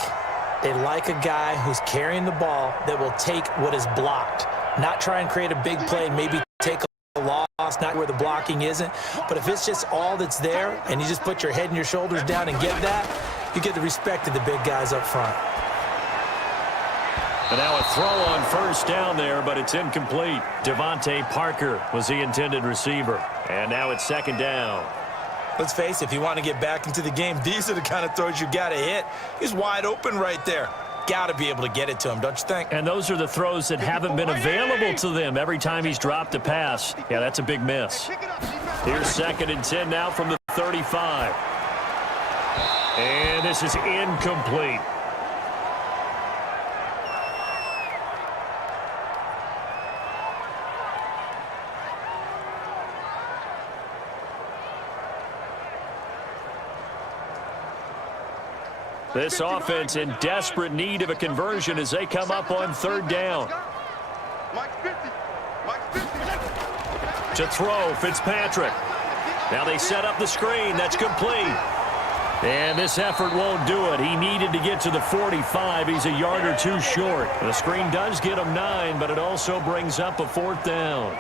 they like a guy who's carrying the ball that will take what is blocked. Not try and create a big play and maybe take a loss, not where the blocking isn't. But if it's just all that's there and you just put your head and your shoulders down and get that, you get the respect of the big guys up front. And now a throw on first down there, but it's incomplete. Devontae Parker was the intended receiver. And now it's 2nd down. Let's face it, if you want to get back into the game, these are the kind of throws you got to hit. He's wide open right there. Got to be able to get it to him, don't you think? And those are the throws that haven't been available to them every time he's dropped a pass. Yeah, that's a big miss. Here's 2nd and 10 now from the 35. And this is incomplete. This offense in desperate need of a conversion as they come up on 3rd down. Mike 50. To throw, Fitzpatrick. Now they set up the screen. That's complete. And this effort won't do it. He needed to get to the 45. He's a yard or two short. The screen does get him 9, but it also brings up a 4th down.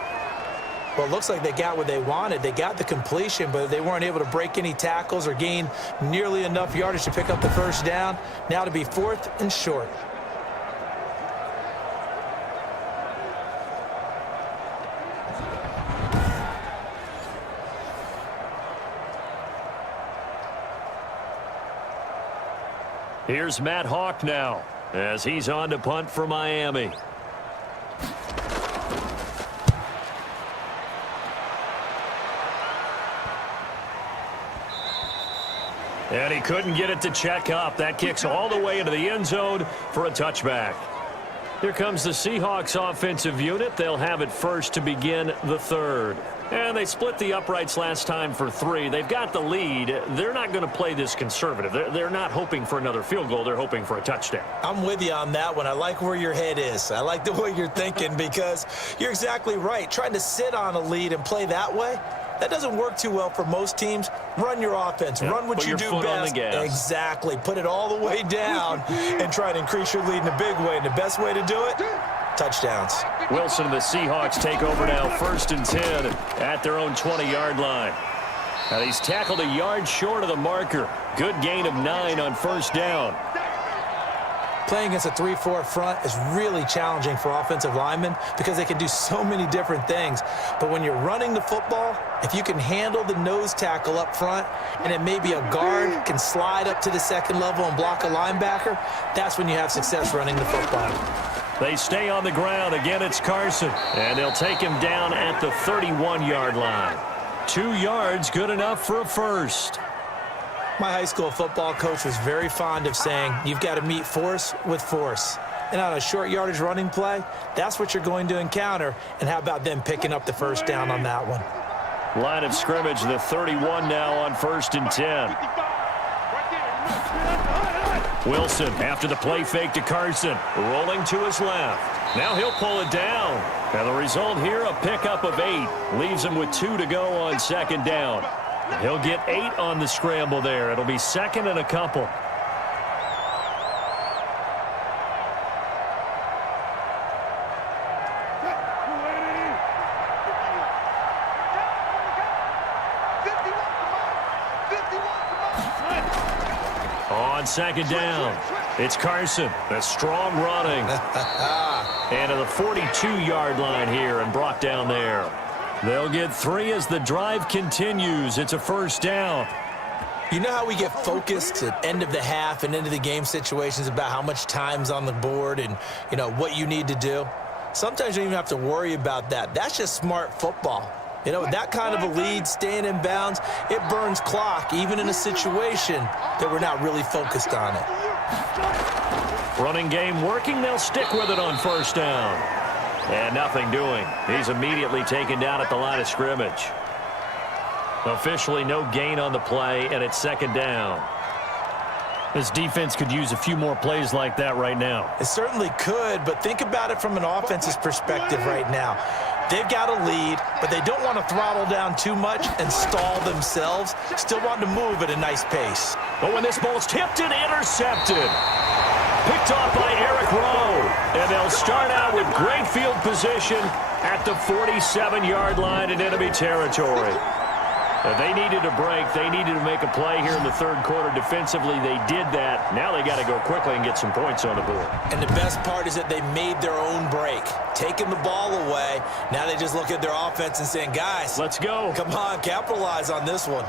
Well, it looks like they got what they wanted. They got the completion, but they weren't able to break any tackles or gain nearly enough yardage to pick up the first down. Now to be 4th and short. Here's Matt Hawk now as he's on to punt for Miami. And he couldn't get it to check up. That kicks all the way into the end zone for a touchback. Here comes the Seahawks offensive unit. They'll have it first to begin the 3rd. And they split the uprights last time for 3. They've got the lead. They're not going to play this conservative. They're not hoping for another field goal. They're hoping for a touchdown. I'm with you on that one. I like where your head is. I like the way you're thinking because you're exactly right. Trying to sit on a lead and play that way, that doesn't work too well for most teams. Run your offense. Run what you do best. Exactly. Put it all the way down and try to increase your lead in a big way. And the best way to do it, touchdowns. Wilson and the Seahawks take over now 1st and 10 at their own 20-yard line. Now he's tackled a yard short of the marker. Good gain of 9 on 1st down. Playing against a 3-4 front is really challenging for offensive linemen because they can do so many different things. But when you're running the football, if you can handle the nose tackle up front and it may be a guard can slide up to the 2nd level and block a linebacker, that's when you have success running the football. They stay on the ground. Again, it's Carson. And they'll take him down at the 31-yard line. 2 yards, good enough for a first. My high school football coach was very fond of saying, you've got to meet force with force. And on a short yardage running play, that's what you're going to encounter. And how about them picking up the first down on that one? Line of scrimmage, the 31 now on 1st and 10. Wilson after the play fake to Carson, rolling to his left. Now he'll pull it down. And the result here, a pickup of 8. Leaves him with 2 to go on 2nd down. He'll get 8 on the scramble there. It'll be 2nd and a couple. On 2nd down, it's Carson. A strong running. And to the 42-yard line here and brought down there. They'll get 3 as the drive continues. It's a 1st down. You know how we get focused at end of the half and into the game situations about how much time's on the board and, you know, what you need to do? Sometimes you don't even have to worry about that. That's just smart football. You know, with that kind of a lead, staying in bounds, it burns clock, even in a situation that we're not really focused on it. Running game working. They'll stick with it on 1st down. And nothing doing. He's immediately taken down at the line of scrimmage. Officially no gain on the play, and it's 2nd down. This defense could use a few more plays like that right now. It certainly could, but think about it from an offense's perspective right now. They've got a lead, but they don't want to throttle down too much and stall themselves. Still want to move at a nice pace. But when this ball's tipped and intercepted. Picked off by Eric Rowe. And they'll start out with great field position at the 47-yard line in enemy territory. They needed a break. They needed to make a play here in the 3rd quarter. Defensively, they did that. Now they got to go quickly and get some points on the board. And the best part is that they made their own break. Taking the ball away. Now they just look at their offense and saying, guys, let's go. Come on, capitalize on this one.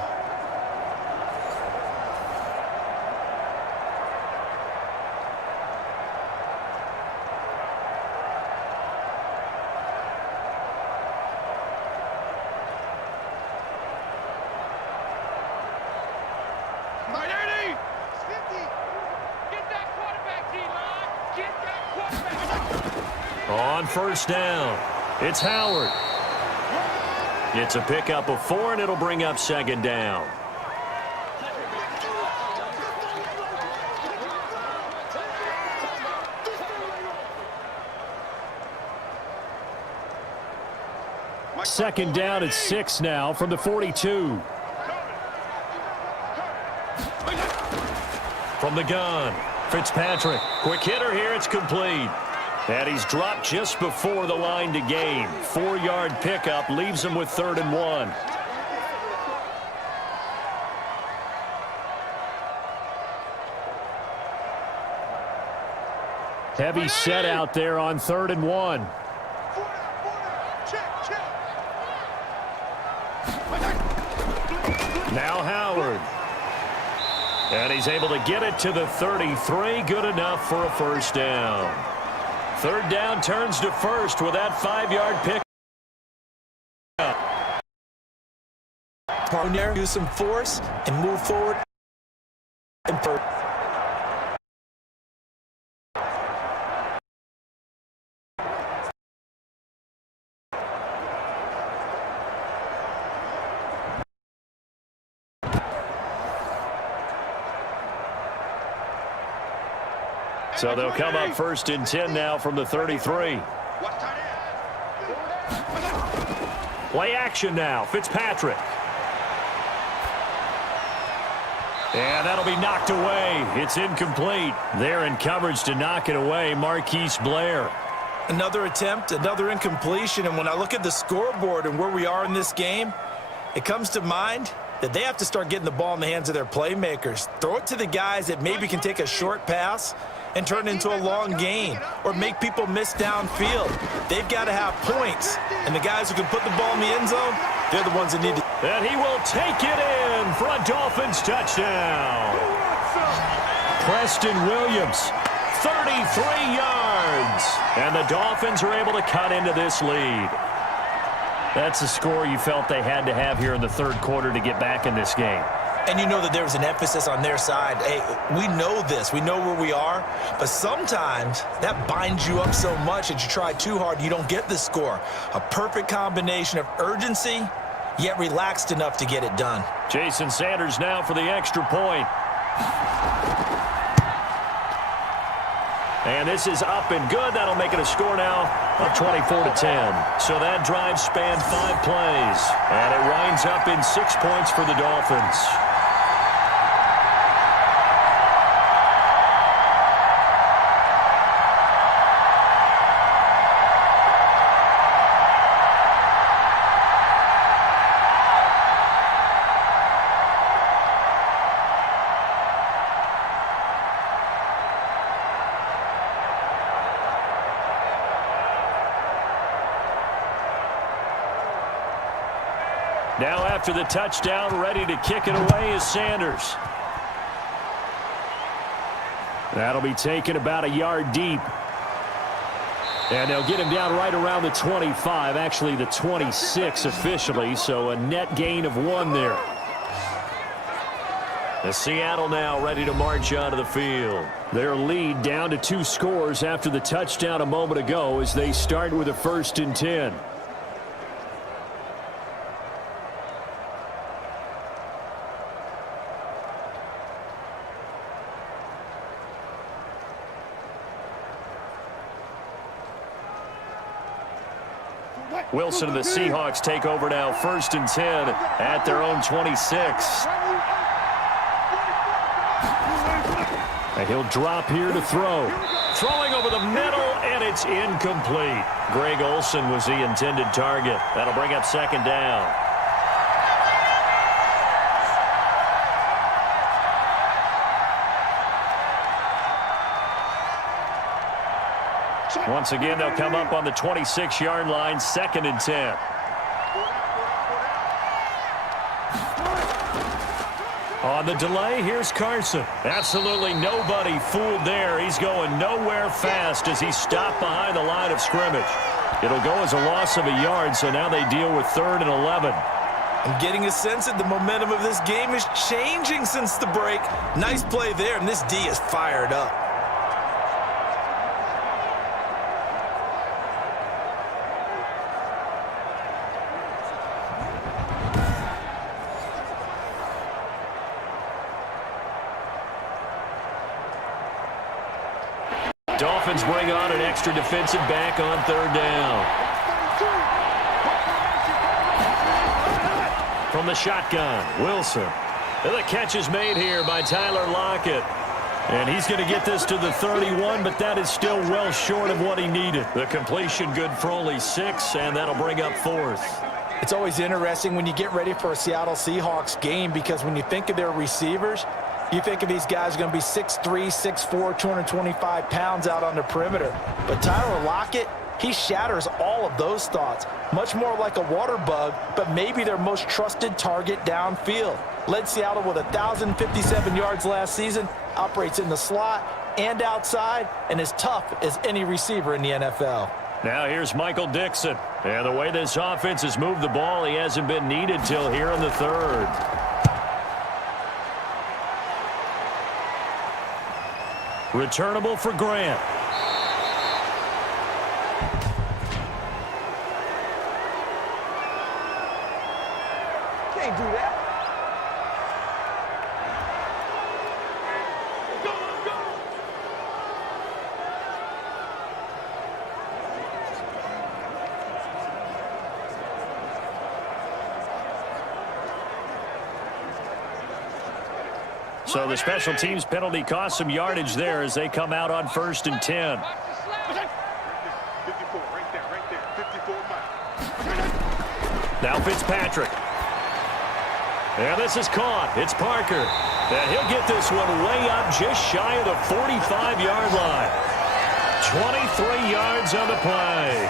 On 1st down, it's Howard. It's a pickup of 4, and it'll bring up 2nd down. Second down at 6 now from the 42. From the gun, Fitzpatrick. Quick hitter here, it's complete. And he's dropped just before the line to gain. 4-yard pickup leaves him with 3rd and 1. Heavy set out there on 3rd and 1. Now Howard. And he's able to get it to the 33. Good enough for a first down. 3rd down turns to 1st with that 5-yard pick. Partner, use some force and move forward. And first. So they'll come up 1st and 10 now from the 33. Play action now. Fitzpatrick. And that'll be knocked away. It's incomplete. They're in coverage to knock it away. Marquise Blair. Another attempt, another incompletion. And when I look at the scoreboard and where we are in this game, it comes to mind that they have to start getting the ball in the hands of their playmakers. Throw it to the guys that maybe can take a short pass and turn it into a long gain or make people miss downfield. They've got to have points. And the guys who can put the ball in the end zone, they're the ones that need to. And he will take it in for a Dolphins touchdown. Preston Williams, 33 yards. And the Dolphins are able to cut into this lead. That's a score you felt they had to have here in the 3rd quarter to get back in this game. And you know that there was an emphasis on their side. Hey, we know this. We know where we are. But sometimes that binds you up so much that you try too hard, you don't get the score. A perfect combination of urgency, yet relaxed enough to get it done. Jason Sanders now for the extra point. And this is up and good. That'll make it a score now of 24-10. So that drive spanned 5 plays. And it winds up in 6 points for the Dolphins. Now after the touchdown, ready to kick it away is Sanders. That'll be taken about a yard deep. And they'll get him down right around the 25, actually the 26 officially, so a net gain of 1 there. The Seattle now ready to march onto the field. Their lead down to 2 scores after the touchdown a moment ago as they start with a 1st and 10. Wilson and the Seahawks take over now, 1st and 10 at their own 26. And he'll drop here to throw. Throwing over the middle, and it's incomplete. Greg Olsen was the intended target. That'll bring up 2nd down. Once again, they'll come up on the 26-yard line, 2nd and 10. On the delay, here's Carson. Absolutely nobody fooled there. He's going nowhere fast as he's stopped behind the line of scrimmage. It'll go as a loss of a yard, so now they deal with 3rd and 11. I'm getting a sense that the momentum of this game is changing since the break. Nice play there, and this D is fired up. Dolphins bring on an extra defensive back on 3rd down. from the shotgun. Wilson. And the catch is made here by Tyler Lockett. And he's going to get this to the 31, but that is still well short of what he needed. The completion good for only 6, and that'll bring up 4th. It's always interesting when you get ready for a Seattle Seahawks game, because when you think of their receivers, you think of these guys going to be 6'3", 6'4", 225 pounds out on the perimeter. But Tyler Lockett, he shatters all of those thoughts. Much more like a water bug, but maybe their most trusted target downfield. Led Seattle with 1,057 yards last season, operates in the slot and outside, and is tough as any receiver in the NFL. Now here's Michael Dixon. And the way this offense has moved the ball, he hasn't been needed till here in the 3rd. Returnable for Grant. Can't do that. So the special teams penalty cost some yardage there as they come out on 1st and 10. 54, right there, 54 miles. Now Fitzpatrick. And this is caught. It's Parker. And he'll get this one way up just shy of the 45-yard line. 23 yards on the play.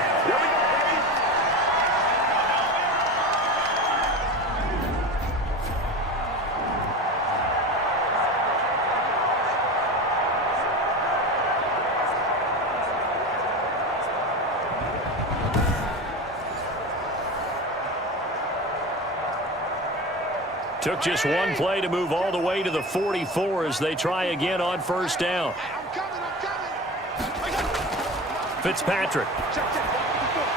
Took just one play to move all the way to the 44 as they try again on 1st down. Fitzpatrick.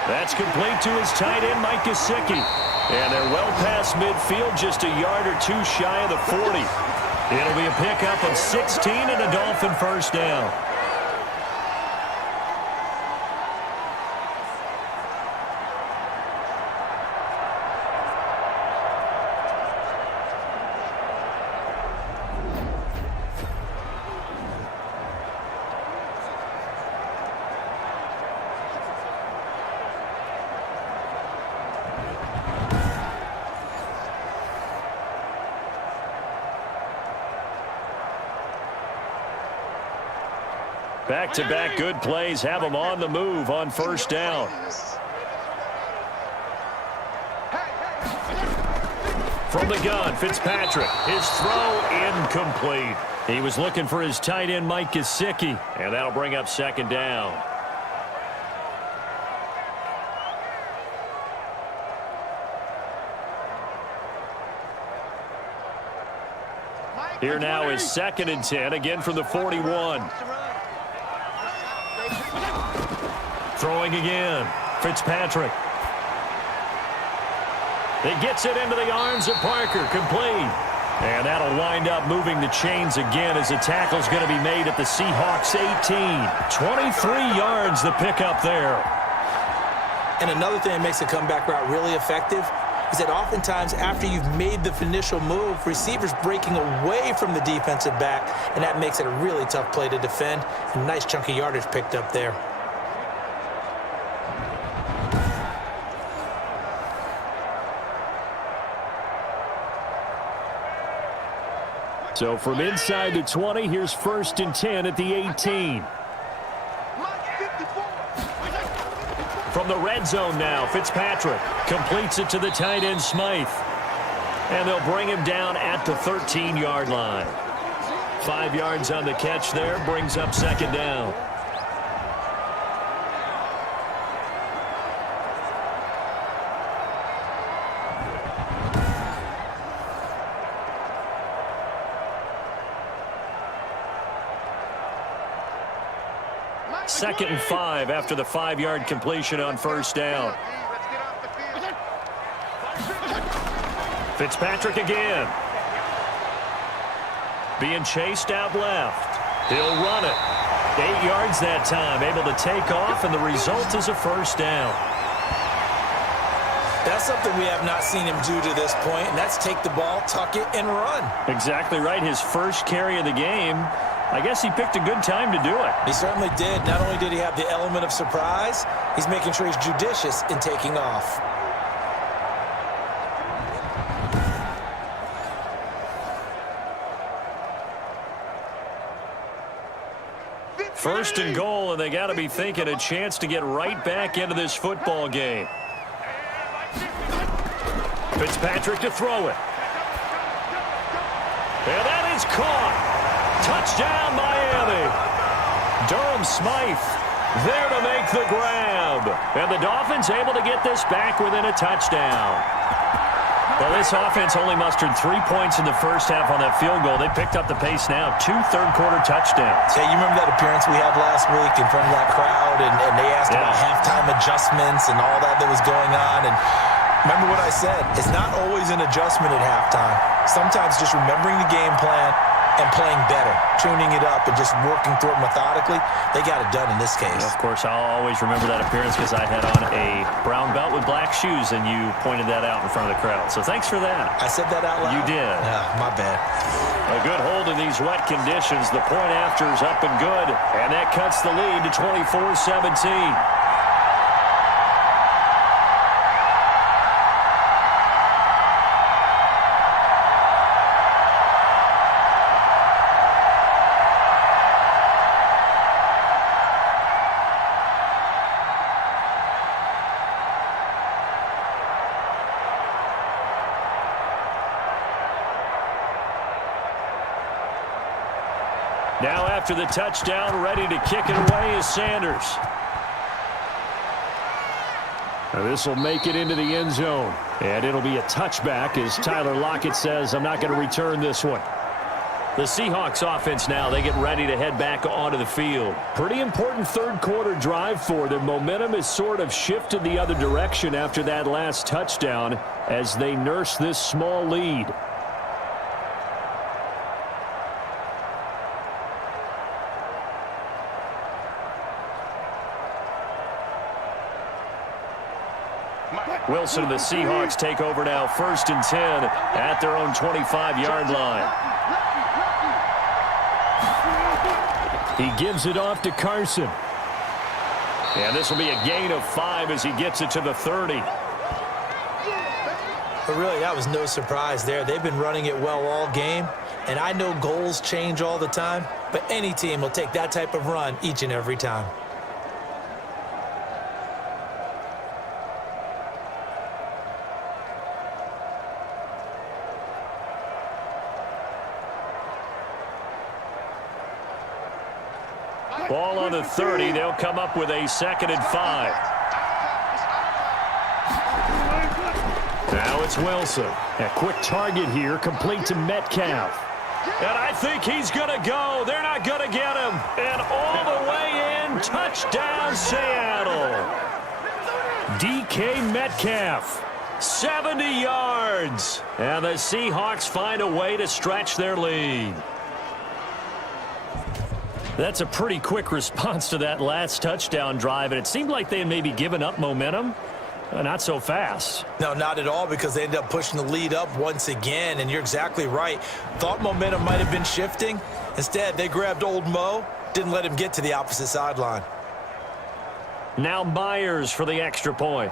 That's complete to his tight end, Mike Gesicki. And they're well past midfield, just a yard or 2 shy of the 40. It'll be a pickup of 16 and a Dolphin 1st down. Back-to-back good plays have them on the move on 1st down. From the gun, Fitzpatrick. His throw incomplete. He was looking for his tight end, Mike Gesicki, and that'll bring up 2nd down. Here now is 2nd and 10, again from the 41. Throwing again. Fitzpatrick. He gets it into the arms of Parker. Complete. And that'll wind up moving the chains again as the tackle's going to be made at the Seahawks 18. 23 yards the pickup there. And another thing that makes the comeback route really effective is that oftentimes after you've made the initial move, receivers breaking away from the defensive back, and that makes it a really tough play to defend. A nice chunk of yardage picked up there. So from inside the 20, here's 1st and 10 at the 18. From the red zone now, Fitzpatrick completes it to the tight end, Smythe. And they'll bring him down at the 13-yard line. 5 yards on the catch there, brings up 2nd down. Second and 5 after the 5-yard completion on 1st down. Fitzpatrick again. Being chased out left. He'll run it. 8 yards that time, able to take off, and the result is a 1st down. That's something we have not seen him do to this point, and that's take the ball, tuck it, and run. Exactly right. His first carry of the game. I guess he picked a good time to do it. He certainly did. Not only did he have the element of surprise, he's making sure he's judicious in taking off. First and goal, and they got to be thinking a chance to get right back into this football game. Fitzpatrick to throw it. And that is caught. Touchdown, Miami. Durham Smythe there to make the grab. And the Dolphins able to get this back within a touchdown. Well, this offense only mustered 3 points in the first half on that field goal. They picked up the pace now. 2 third-quarter touchdowns. Yeah, you remember that appearance we had last week in front of that crowd, and they asked about halftime adjustments and all that was going on. And remember what I said. It's not always an adjustment at halftime. Sometimes just remembering the game plan and playing better, tuning it up and just working through it methodically. They got it done in this case. Of course, I'll always remember that appearance because I had on a brown belt with black shoes, and you pointed that out in front of the crowd. So thanks for that. I said that out loud? You did. Yeah, my bad. A good hold in these wet conditions. The point after is up and good, and that cuts the lead to 24-17. Now after the touchdown, ready to kick it away is Sanders. Now this will make it into the end zone. And it'll be a touchback as Tyler Lockett says, I'm not going to return this one. The Seahawks offense now, they get ready to head back onto the field. Pretty important third-quarter drive for them. Momentum has sort of shifted the other direction after that last touchdown as they nurse this small lead. Wilson and the Seahawks take over now, 1st and 10 at their own 25-yard line. He gives it off to Carson. And this will be a gain of 5 as he gets it to the 30. But really, that was no surprise there. They've been running it well all game. And I know goals change all the time, but any team will take that type of run each and every time. Ball on the 30. They'll come up with a 2nd and 5. Now it's Wilson. A quick target here, complete to Metcalf. And I think he's going to go. They're not going to get him. And all the way in, touchdown Seattle. DK Metcalf, 70 yards. And the Seahawks find a way to stretch their lead. That's a pretty quick response to that last touchdown drive, and it seemed like they had maybe given up momentum. Not so fast. No, not at all, because they ended up pushing the lead up once again, and you're exactly right. Thought momentum might have been shifting. Instead, they grabbed old Mo, didn't let him get to the opposite sideline. Now Myers for the extra point.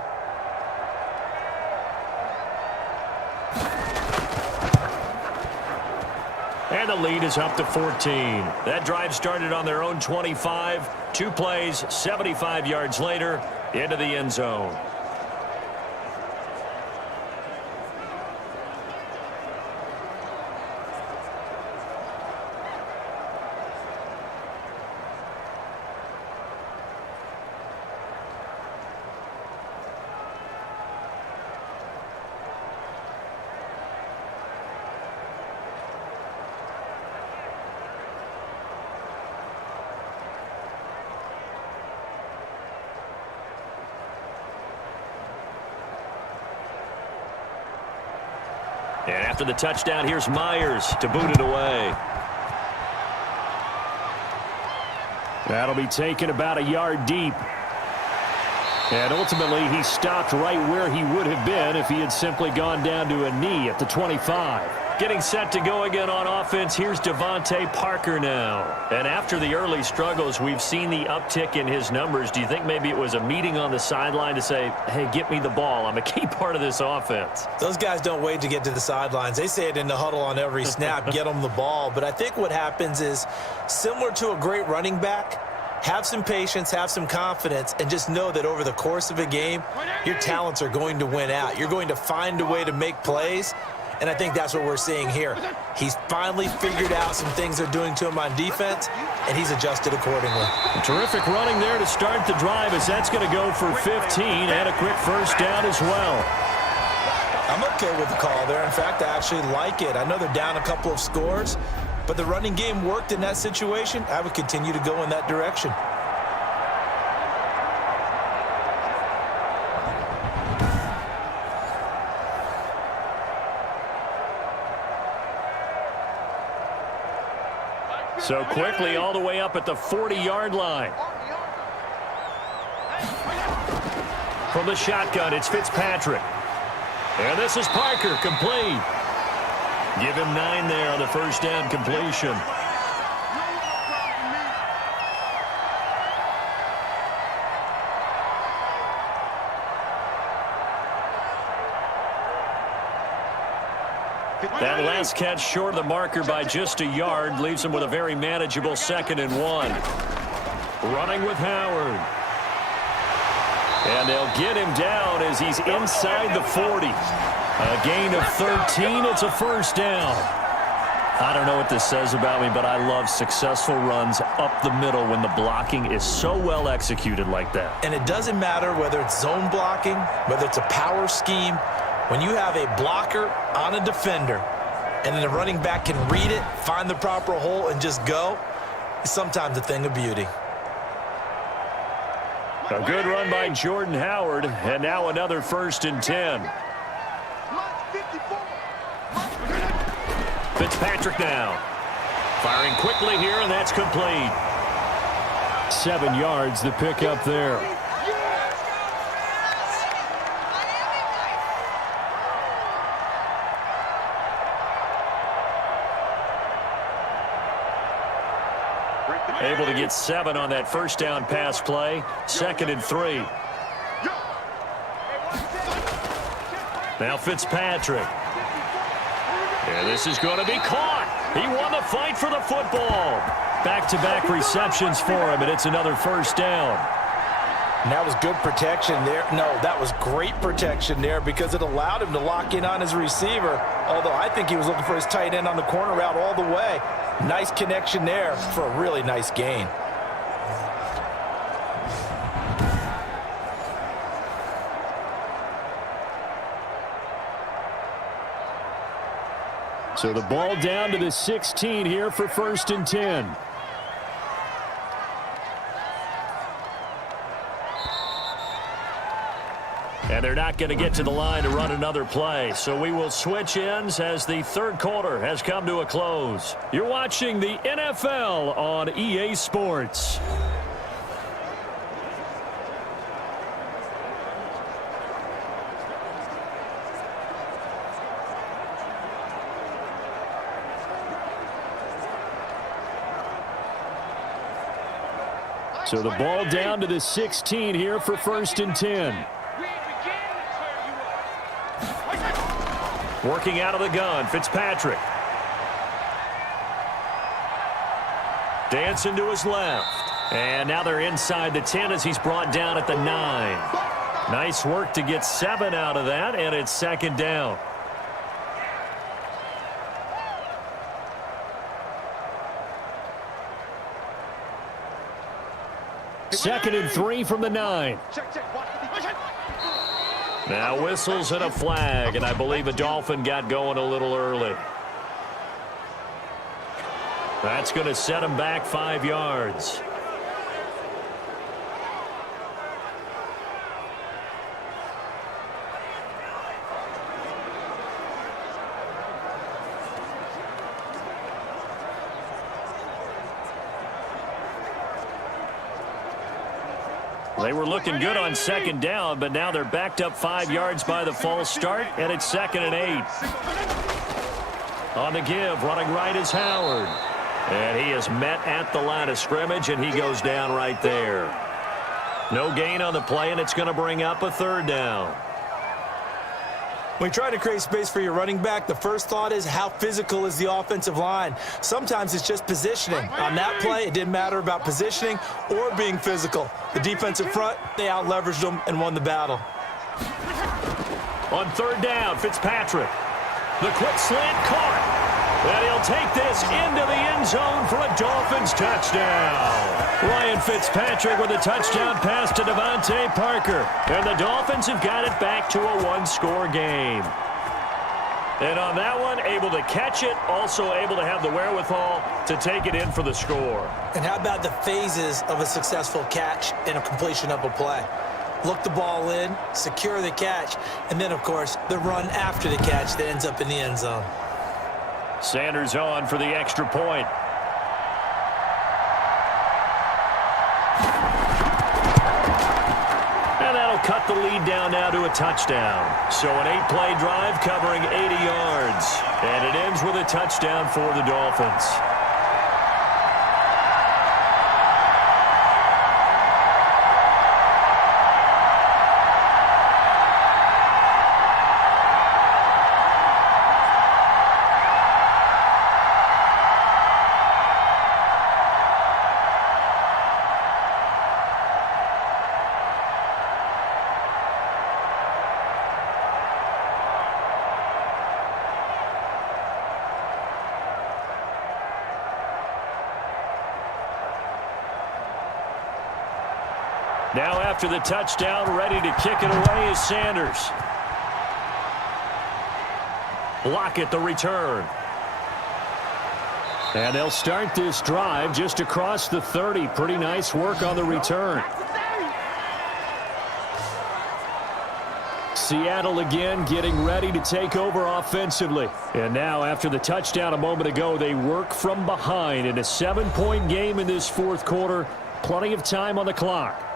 And the lead is up to 14. That drive started on their own 25. 2 plays, 75 yards later, into the end zone. And after the touchdown, here's Myers to boot it away. That'll be taken about a yard deep. And ultimately, he stopped right where he would have been if he had simply gone down to a knee at the 25. Getting set to go again on offense, here's Devontae Parker now. And after the early struggles, we've seen the uptick in his numbers. Do you think maybe it was a meeting on the sideline to say, hey, get me the ball. I'm a key part of this offense. Those guys don't wait to get to the sidelines. They say it in the huddle on every snap, get them the ball. But I think what happens is, similar to a great running back, have some patience, have some confidence, and just know that over the course of a game, your talents are going to win out. You're going to find a way to make plays, and I think that's what we're seeing here. He's finally figured out some things they're doing to him on defense, and he's adjusted accordingly. Terrific running there to start the drive, as that's going to go for 15 and a quick first down as well. I'm okay with the call there. In fact, I actually like it. I know they're down a couple of scores, but the running game worked in that situation. I would continue to go in that direction. So quickly all the way up at the 40-yard line. From the shotgun, it's Fitzpatrick. And this is Parker, complete. Give him 9 there on the first down completion. That last catch short of the marker by just a yard leaves him with a very manageable 2nd and 1. Running with Howard. And they'll get him down as he's inside the 40. A gain of 13. It's a first down. I don't know what this says about me, but I love successful runs up the middle when the blocking is so well executed like that. And it doesn't matter whether it's zone blocking, whether it's a power scheme. When you have a blocker on a defender and then the running back can read it, find the proper hole, and just go, it's sometimes a thing of beauty. A good run by Jordan Howard, and now another 1st and 10. Fitzpatrick now. Firing quickly here, and that's complete. 7 yards, the pickup there. Able to get 7 on that first down pass play. 2nd and 3. Now Fitzpatrick. And this is going to be caught. He won the fight for the football. Back-to-back receptions for him, and it's another first down. And that was good protection there. No, that was great protection there because it allowed him to lock in on his receiver, although I think he was looking for his tight end on the corner route all the way. Nice connection there for a really nice gain. So the ball down to the 16 here for 1st and 10. And they're not going to get to the line to run another play. So we will switch ends as the 3rd quarter has come to a close. You're watching the NFL on EA Sports. So the ball down to the 16 here for 1st and 10. Working out of the gun, Fitzpatrick. Dancing to his left. And now they're inside the 10 as he's brought down at the 9. Nice work to get 7 out of that, and it's 2nd down. Second and 3 from the 9. Now whistles and a flag, and I believe a Dolphin got going a little early. That's going to set him back 5 yards. They were looking good on second down, but now they're backed up 5 yards by the false start, and it's 2nd and 8. On the give, running right is Howard. And he is met at the line of scrimmage, and he goes down right there. No gain on the play, and it's going to bring up a 3rd down. When you're trying to create space for your running back, the first thought is how physical is the offensive line. Sometimes it's just positioning. On that play, it didn't matter about positioning or being physical. The defensive front, they out-leveraged them and won the battle. On 3rd down, Fitzpatrick. The quick slant caught. And he'll take this into the end zone for a Dolphins touchdown. Ryan Fitzpatrick with a touchdown pass to Devontae Parker. And the Dolphins have got it back to a 1-score game. And on that one, able to catch it, also able to have the wherewithal to take it in for the score. And how about the phases of a successful catch and a completion of a play? Look the ball in, secure the catch, and then, of course, the run after the catch that ends up in the end zone. Sanders on for the extra point. And that'll cut the lead down now to a touchdown. So an 8-play drive covering 80 yards. And it ends with a touchdown for the Dolphins. Now after the touchdown, ready to kick it away is Sanders. Lockett the return. And they'll start this drive just across the 30. Pretty nice work on the return. Seattle again getting ready to take over offensively. And now after the touchdown a moment ago, they work from behind in a 7-point game in this 4th quarter. Plenty of time on the clock.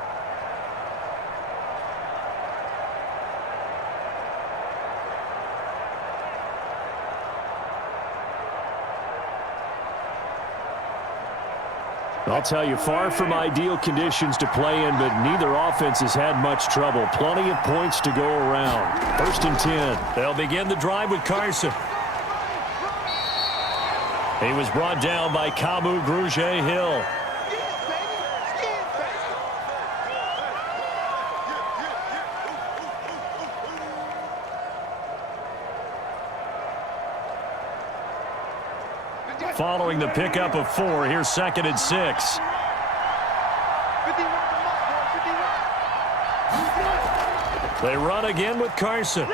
I'll tell you, far from ideal conditions to play in, but neither offense has had much trouble. Plenty of points to go around. 1st and 10. They'll begin the drive with Carson. He was brought down by Kamu Grugier-Hill. Following the pickup of 4, here's 2nd and 6. They run again with Carson.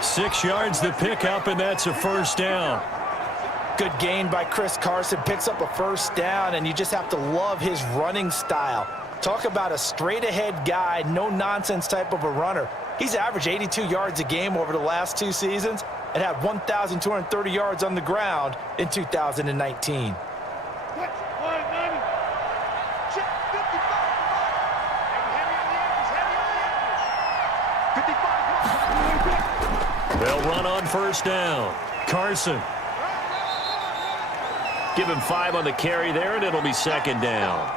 6 yards the pickup, and that's a 1st down. Good gain by Chris Carson. Picks up a 1st down, and you just have to love his running style. Talk about a straight-ahead guy, no-nonsense type of a runner. He's averaged 82 yards a game over the last 2 seasons and had 1,230 yards on the ground in 2019. They'll run on 1st down. Carson. Give him 5 on the carry there, and it'll be 2nd down.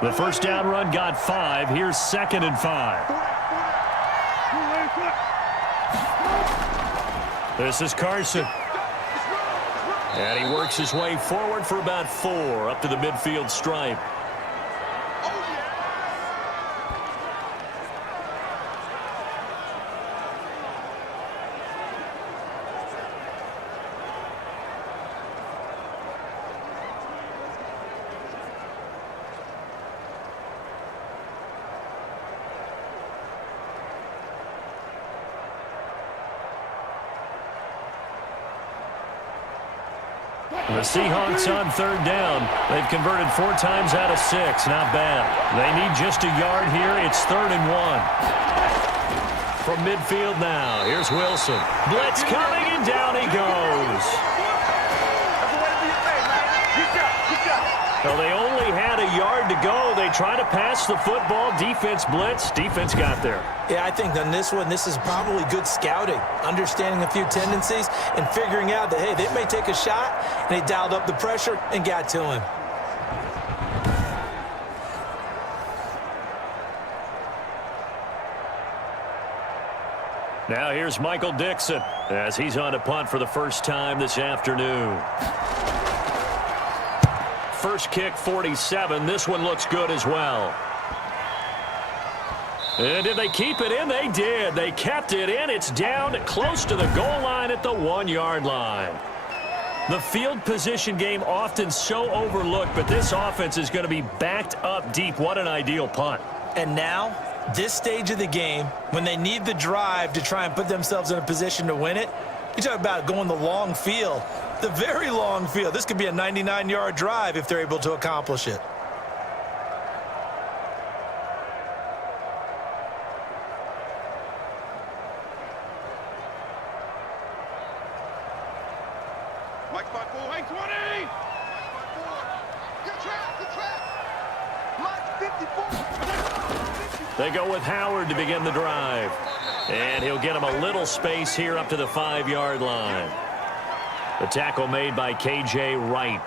The 1st down run got 5. Here's 2nd and 5. This is Carson. And he works his way forward for about 4 up to the midfield stripe. The Seahawks on 3rd down. They've converted 4 times out of 6. Not bad. They need just a yard here. It's 3rd and 1. from midfield now. Here's Wilson. Blitz coming, and down he goes. Well, they only had a yard to go. They tried to pass the football. Defense blitz. Defense got there. Yeah, I think on this one, this is probably good scouting, understanding a few tendencies, and figuring out that, hey, they may take a shot, and they dialed up the pressure and got to him. Now here's Michael Dixon as he's on to punt for the first time this afternoon. First kick, 47. This one looks good as well. And did they keep it in? They did. They kept it in. It's down close to the goal line at the 1-yard line. The field position game often so overlooked, but this offense is going to be backed up deep. What an ideal punt. And now, this stage of the game, when they need the drive to try and put themselves in a position to win it, you talk about going the long field, the very long field. This could be a 99-yard drive if they're able to accomplish it. Mike 5-4, Mike 20! Mike 5-4. Good trap. Mike 54. They go with Howard to begin the drive. And he'll get him a little space here up to the 5-yard line. The tackle made by K.J. Wright.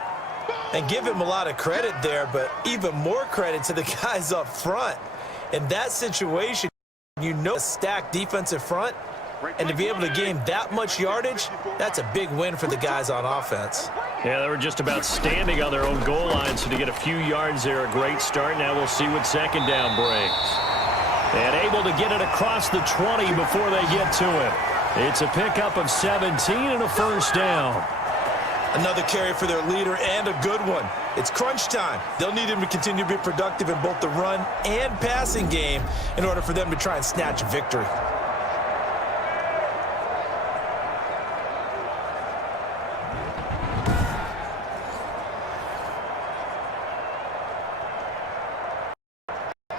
And give him a lot of credit there, but even more credit to the guys up front. In that situation, you know, a stacked defensive front, and to be able to gain that much yardage, that's a big win for the guys on offense. Yeah, they were just about standing on their own goal line, so to get a few yards there, a great start. Now we'll see what second down brings. And able to get it across the 20 before they get to it. It's a pickup of 17 and a first down. Another carry for their leader and a good one. It's crunch time. They'll need him to continue to be productive in both the run and passing game in order for them to try and snatch victory.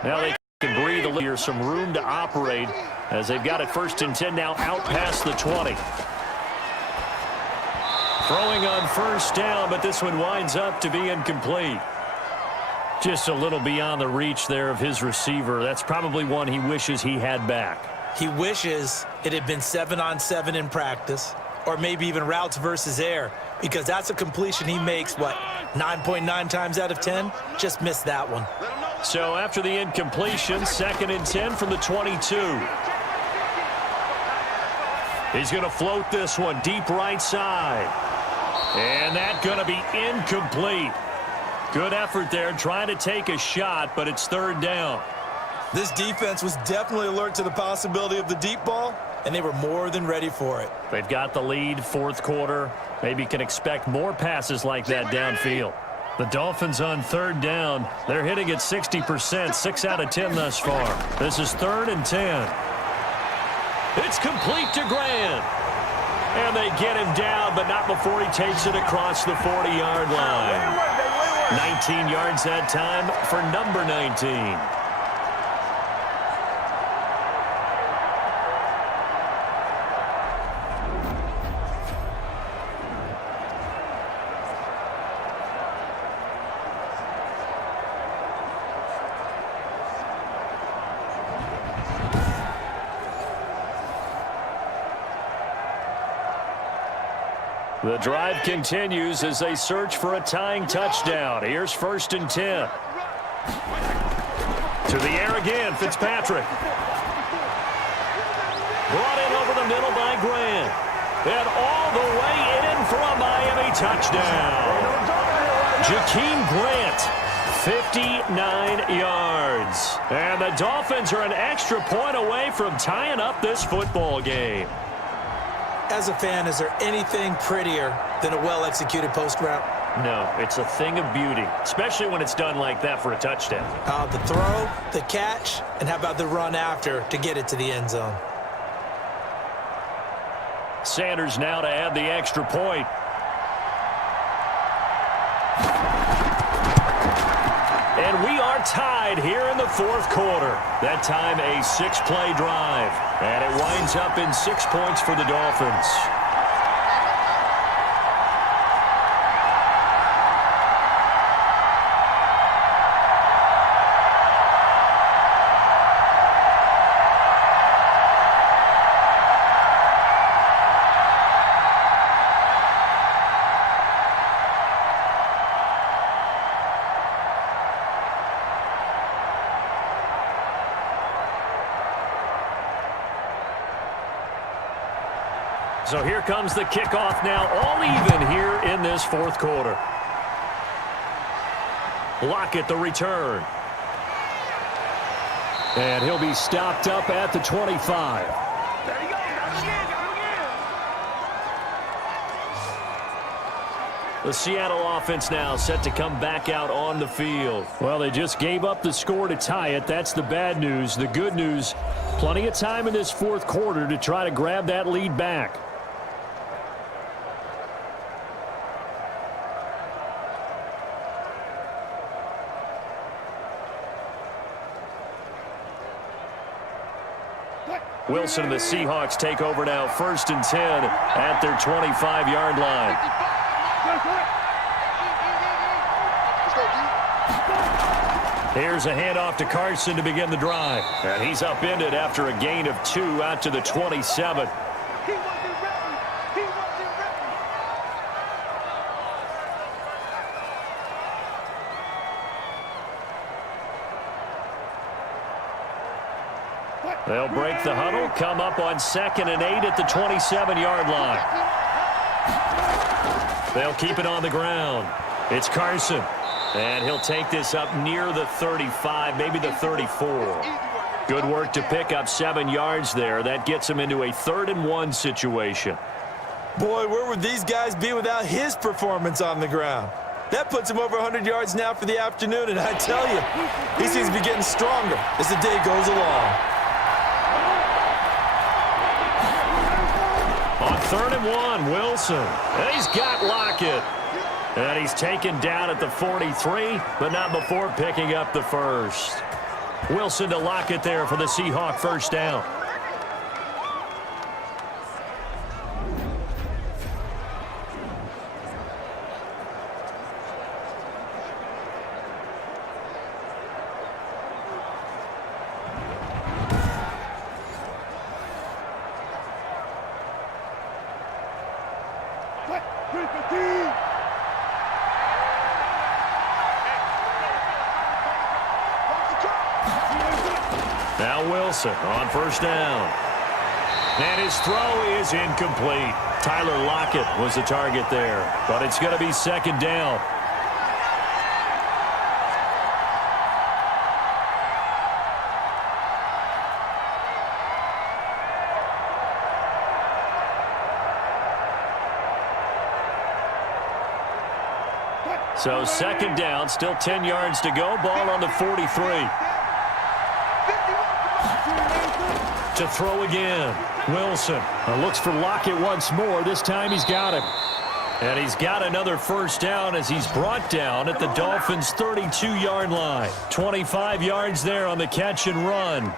Now they can breathe a little here, some room to operate as they've got it 1st and 10 now out past the 20. Throwing on first down, but this one winds up to be incomplete. Just a little beyond the reach there of his receiver. That's probably one he wishes he had back. He wishes it had been 7-on-7 in practice, or maybe even routes versus air, because that's a completion he makes, 9.9 times out of 10? Just missed that one. So after the incompletion, 2nd and 10 from the 22. He's going to float this one deep right side. And that's going to be incomplete. Good effort there trying to take a shot, but it's 3rd down. This defense was definitely alert to the possibility of the deep ball, and they were more than ready for it. They've got the lead, 4th quarter. Maybe can expect more passes like that downfield. The Dolphins on 3rd down. They're hitting at 60%, 6 out of 10 thus far. This is 3rd and 10. It's complete to Grant. And they get him down, but not before he takes it across the 40-yard line. 19 yards that time for number 19. The drive continues as they search for a tying touchdown. Here's 1st and 10. To the air again, Fitzpatrick. Brought in over the middle by Grant. And all the way in for a Miami touchdown. Jakeem Grant, 59 yards. And the Dolphins are an extra point away from tying up this football game. As a fan, is there anything prettier than a well-executed post route? No, it's a thing of beauty, especially when it's done like that for a touchdown. The throw, the catch, and how about the run after to get it to the end zone? Sanders now to add the extra point. And we are tied here in the fourth quarter. That time a 6-play drive. And it winds up in 6 points for the Dolphins. So here comes the kickoff now, all even here in this fourth quarter. Lockett the return. And he'll be stopped up at the 25. There you go. Got him again. The Seattle offense now set to come back out on the field. Well, they just gave up the score to tie it. That's the bad news. The good news, plenty of time in this fourth quarter to try to grab that lead back. Wilson and the Seahawks take over now, 1st and 10 at their 25-yard line. Here's a handoff to Carson to begin the drive. And he's upended after a gain of 2 out to the 27. They'll break the huddle, come up on 2nd and 8 at the 27-yard line. They'll keep it on the ground. It's Carson, and he'll take this up near the 35, maybe the 34. Good work to pick up 7 yards there. That gets him into a 3rd and 1 situation. Boy, where would these guys be without his performance on the ground? That puts him over 100 yards now for the afternoon, and I tell you, he seems to be getting stronger as the day goes along. On 3rd and 1, Wilson. And he's got Lockett. And he's taken down at the 43, but not before picking up the first. Wilson to Lockett there for the Seahawk first down. Now Wilson on 1st down. And his throw is incomplete. Tyler Lockett was the target there, but it's going to be 2nd down. So 2nd down, still 10 yards to go. Ball on the 43. To throw again. Wilson looks for Lockett once more. This time he's got him. And he's got another first down as he's brought down at the Dolphins' 32-yard line. 25 yards there on the catch and run.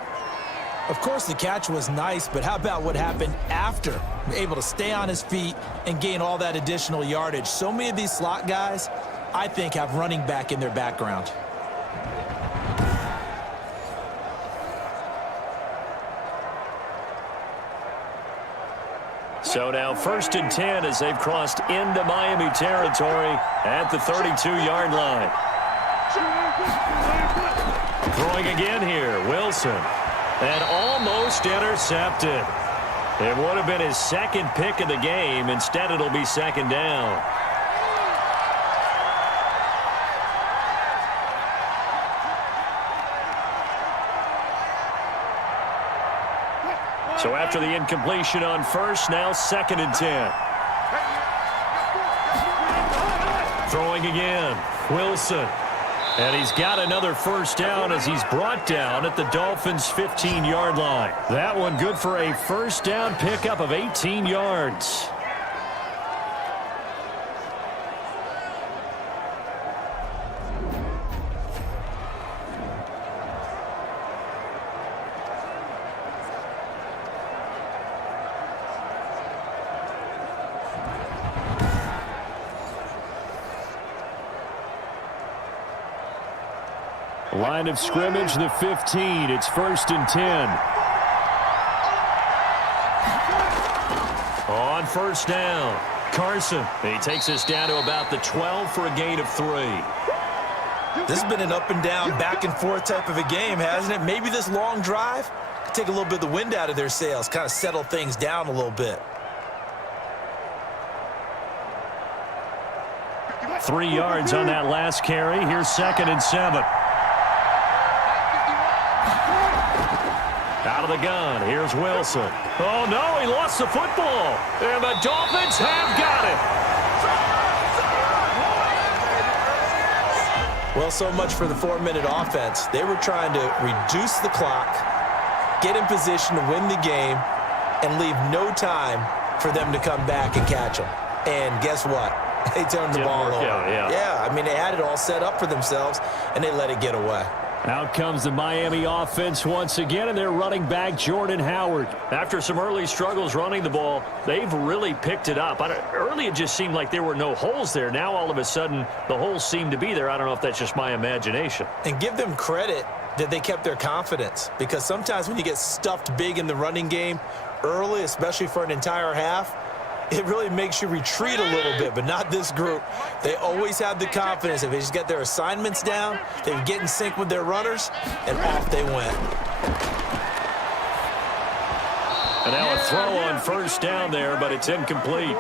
Of course, the catch was nice, but how about what happened after? Able to stay on his feet and gain all that additional yardage. So many of these slot guys, I think, have running back in their background. So now 1st and 10 as they've crossed into Miami territory at the 32-yard line. Throwing again here, Wilson. And almost intercepted. It would have been his 2nd pick of the game. Instead, it'll be 2nd down. So after the incompletion on 1st, now 2nd and 10. Throwing again, Wilson. And he's got another first down as he's brought down at the Dolphins' 15-yard line. That one good for a first down pickup of 18 yards. Line of scrimmage, the 15. It's 1st and 10. On 1st down, Carson. He takes us down to about the 12 for a gain of 3. This has been an up and down, back and forth type of a game, hasn't it? Maybe this long drive could take a little bit of the wind out of their sails, kind of settle things down a little bit. 3 yards on that last carry. Here's 2nd and 7. Out of the gun. Here's Wilson. Oh, no, he lost the football. And the Dolphins have got it. Well, so much for the 4-minute offense. They were trying to reduce the clock, get in position to win the game, and leave no time for them to come back and catch them. And guess what? They turned the ball over. Yeah, I mean, they had it all set up for themselves, and they let it get away. Out comes the Miami offense once again, and their running back, Jordan Howard. After some early struggles running the ball, they've really picked it up. Early, it just seemed like there were no holes there. Now, all of a sudden, the holes seem to be there. I don't know if that's just my imagination. And give them credit that they kept their confidence, because sometimes when you get stuffed big in the running game early, especially for an entire half, it really makes you retreat a little bit, but not this group. They always have the confidence. If they just get their assignments down, they would get in sync with their runners, and off they went. And now a throw on 1st down there, but it's incomplete.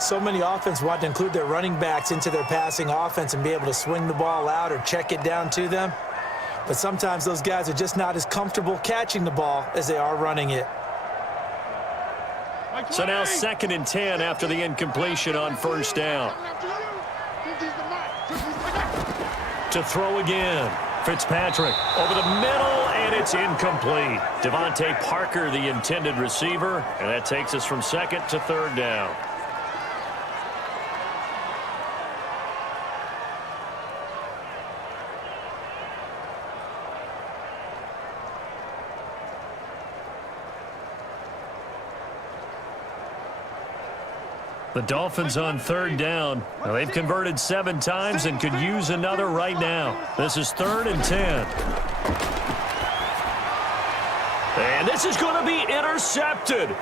So many offenses want to include their running backs into their passing offense and be able to swing the ball out or check it down to them. But sometimes those guys are just not as comfortable catching the ball as they are running it. So now 2nd and 10 after the incompletion on 1st down. To throw again. Fitzpatrick over the middle, and it's incomplete. Devontae Parker, the intended receiver, and that takes us from 2nd to 3rd down. The Dolphins on 3rd down. Now, they've converted 7 times and could use another right now. This is 3rd and 10. And this is going to be intercepted.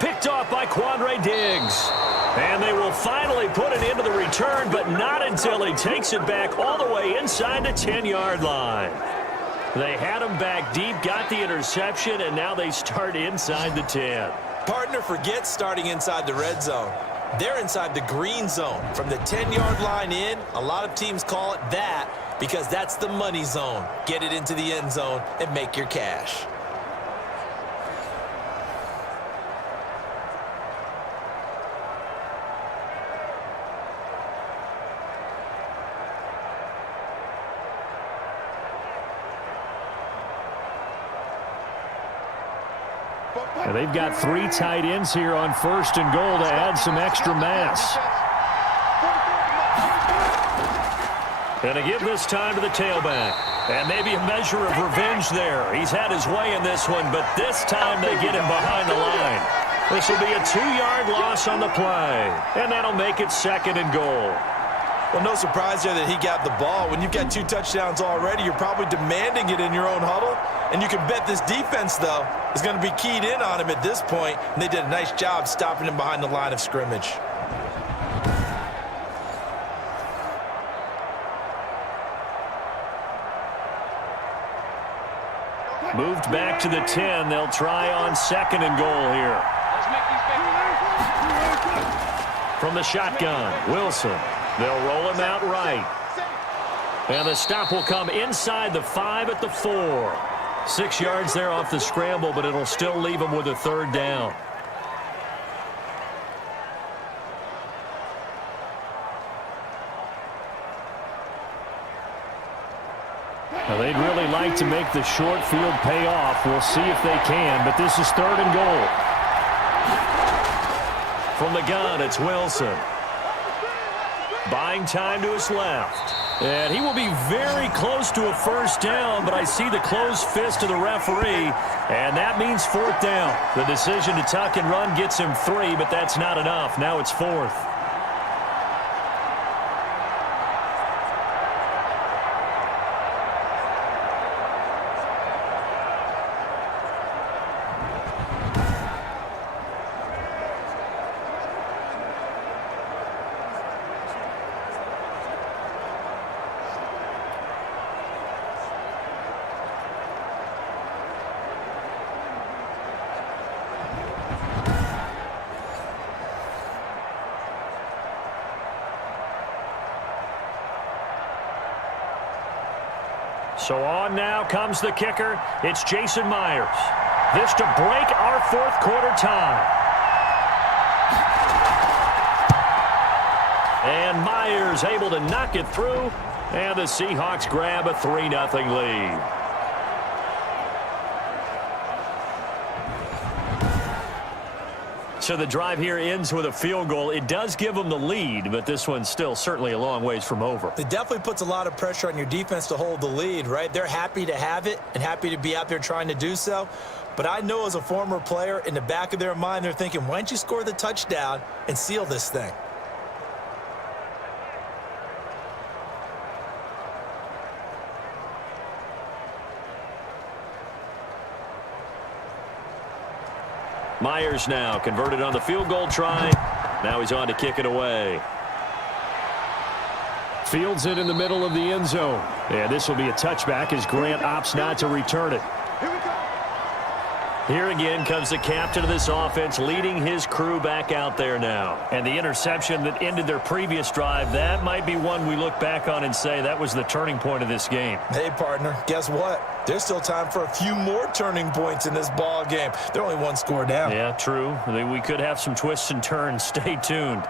Picked off by Quandre Diggs. And they will finally put an end to the return, but not until he takes it back all the way inside the 10-yard line. They had him back deep, got the interception, and now they start inside the 10. Partner forgets starting inside the red zone. They're inside the green zone. From the 10-yard line in, a lot of teams call it that because that's the money zone. Get it into the end zone and make your cash. And they've got 3 tight ends here on 1st and goal to add some extra mass. And to give this time to the tailback. And maybe a measure of revenge there. He's had his way in this one, but this time they get him behind the line. This will be a 2-yard loss on the play. And that'll make it 2nd and goal. Well, no surprise there that he got the ball. When you've got 2 touchdowns already, you're probably demanding it in your own huddle. And you can bet this defense, though, is going to be keyed in on him at this point. And they did a nice job stopping him behind the line of scrimmage. Moved back to the 10. They'll try on 2nd and goal here. From the shotgun, Wilson. They'll roll him out right. And the stop will come inside the 5 at the 4. 6 yards there off the scramble, but it'll still leave him with a 3rd down. Now, they'd really like to make the short field pay off. We'll see if they can, but this is 3rd and goal. From the gun, it's Wilson. Buying time to his left. And he will be very close to a 1st down, but I see the closed fist of the referee, and that means 4th down. The decision to tuck and run gets him 3, but that's not enough. Now it's 4th. So on now comes the kicker. It's Jason Myers. This to break our fourth quarter tie. And Myers able to knock it through. And the Seahawks grab a 3-0 lead. So the drive here ends with a field goal. It does give them the lead, but this one's still certainly a long ways from over. It definitely puts a lot of pressure on your defense to hold the lead, right? They're happy to have it and happy to be out there trying to do so. But I know as a former player, in the back of their mind, they're thinking, why don't you score the touchdown and seal this thing? Myers now converted on the field goal try. Now he's on to kick it away. Fields it in the middle of the end zone. And this will be a touchback as Grant opts not to return it. Here again comes the captain of this offense leading his crew back out there now. And the interception that ended their previous drive, that might be one we look back on and say that was the turning point of this game. Hey, partner, guess what? There's still time for a few more turning points in this ball game. They're only one score down. Yeah, true. We could have some twists and turns. Stay tuned.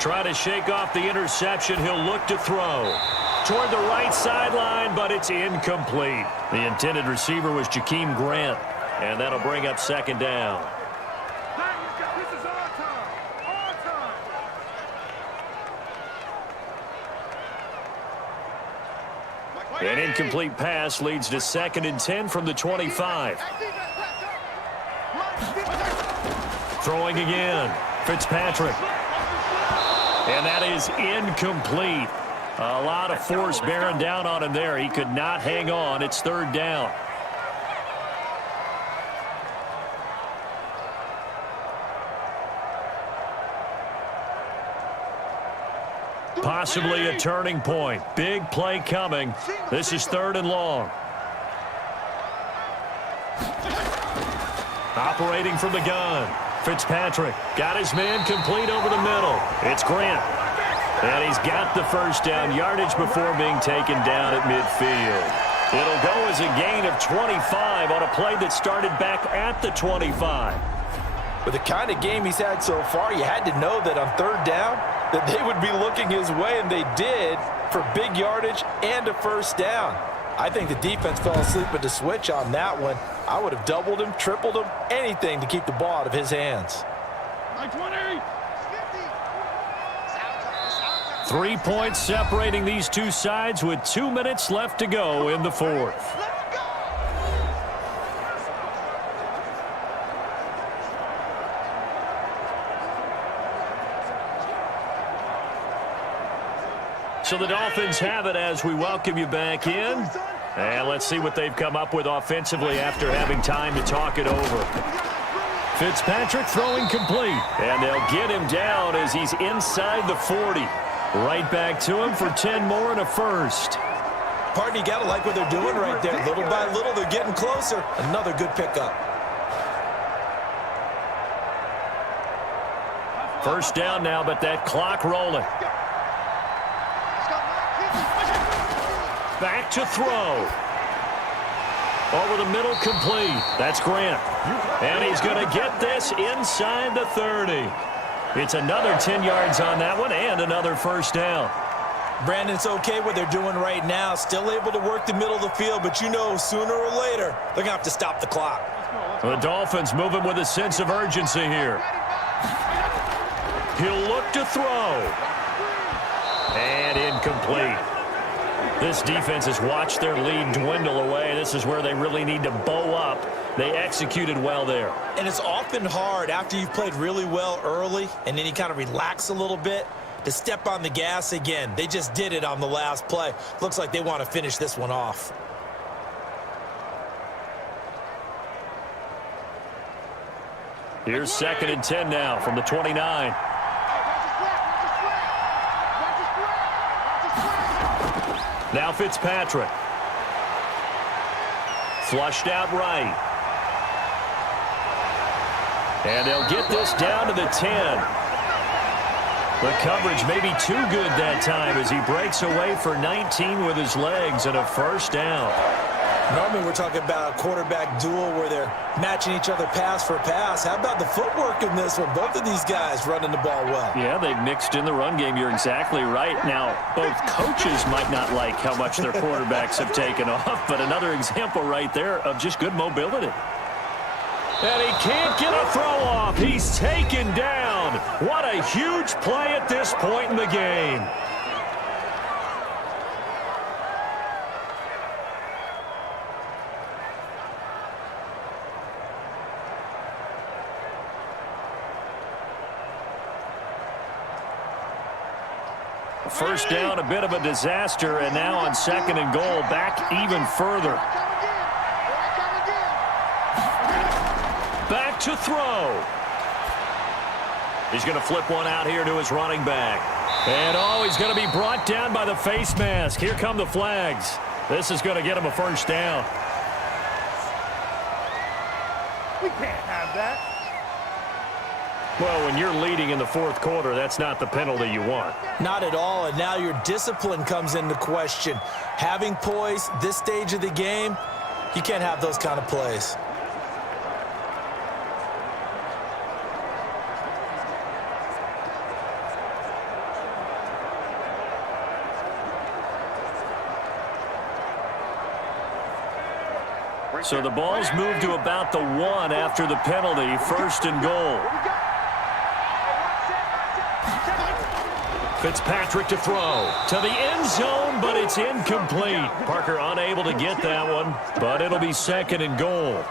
Try to shake off the interception. He'll look to throw toward the right sideline, but it's incomplete. The intended receiver was Jakeem Grant, and that'll bring up second down. An incomplete pass leads to 2nd and 10 from the 25. Throwing again. Fitzpatrick. And that is incomplete. A lot of force bearing down on him there. He could not hang on. It's 3rd down. Possibly a turning point. Big play coming. This is 3rd and long. Operating from the gun. Fitzpatrick got his man complete over the middle. It's Grant. And he's got the first down yardage before being taken down at midfield. It'll go as a gain of 25 on a play that started back at the 25. With the kind of game he's had so far, you had to know that on 3rd down that they would be looking his way, and they did, for big yardage and a first down. I think the defense fell asleep at the switch on that one. I would have doubled him, tripled him, anything to keep the ball out of his hands. 3 points separating these two sides with 2 minutes left to go in the 4th. So the Dolphins have it as we welcome you back in. And let's see what they've come up with offensively after having time to talk it over. Fitzpatrick throwing complete. And they'll get him down as he's inside the 40. Right back to him for 10 more and a first. Partner, you got to like what they're doing right there. Little by little, they're getting closer. Another good pickup. First down now, but that clock rolling. Back to throw. Over the middle, complete. That's Grant. And he's going to get this inside the 30. It's another 10 yards on that one and another first down. Brandon, it's okay what they're doing right now. Still able to work the middle of the field, but you know sooner or later they're going to have to stop the clock. The Dolphins moving with a sense of urgency here. He'll look to throw. And incomplete. This defense has watched their lead dwindle away. This is where they really need to bow up. They executed well there. And it's often hard after you've played really well early and then you kind of relax a little bit to step on the gas again. They just did it on the last play. Looks like they want to finish this one off. Here's 2nd and 10 now from the 29. Now Fitzpatrick. Flushed out right. And they'll get this down to the 10. The coverage may be too good that time as he breaks away for 19 with his legs and a first down. Normally we're talking about a quarterback duel where they're matching each other pass for pass. How about the footwork in this one? Both of these guys running the ball well. Yeah, they've mixed in the run game. You're exactly right. Now, both coaches might not like how much their quarterbacks have taken off, but another example right there of just good mobility. And he can't get a throw off. He's taken down. What a huge play at this point in the game. First down, a bit of a disaster, and now on 2nd and goal, back even further. Back to throw. He's going to flip one out here to his running back. And, he's going to be brought down by the face mask. Here come the flags. This is going to get him a first down. We can't have that. Well, when you're leading in the 4th quarter, that's not the penalty you want. Not at all, and now your discipline comes into question. Having poise this stage of the game, you can't have those kind of plays. So the ball's moved to about the 1 after the penalty, 1st and goal. Fitzpatrick to throw to the end zone, but it's incomplete. Parker unable to get that one, but it'll be 2nd and goal.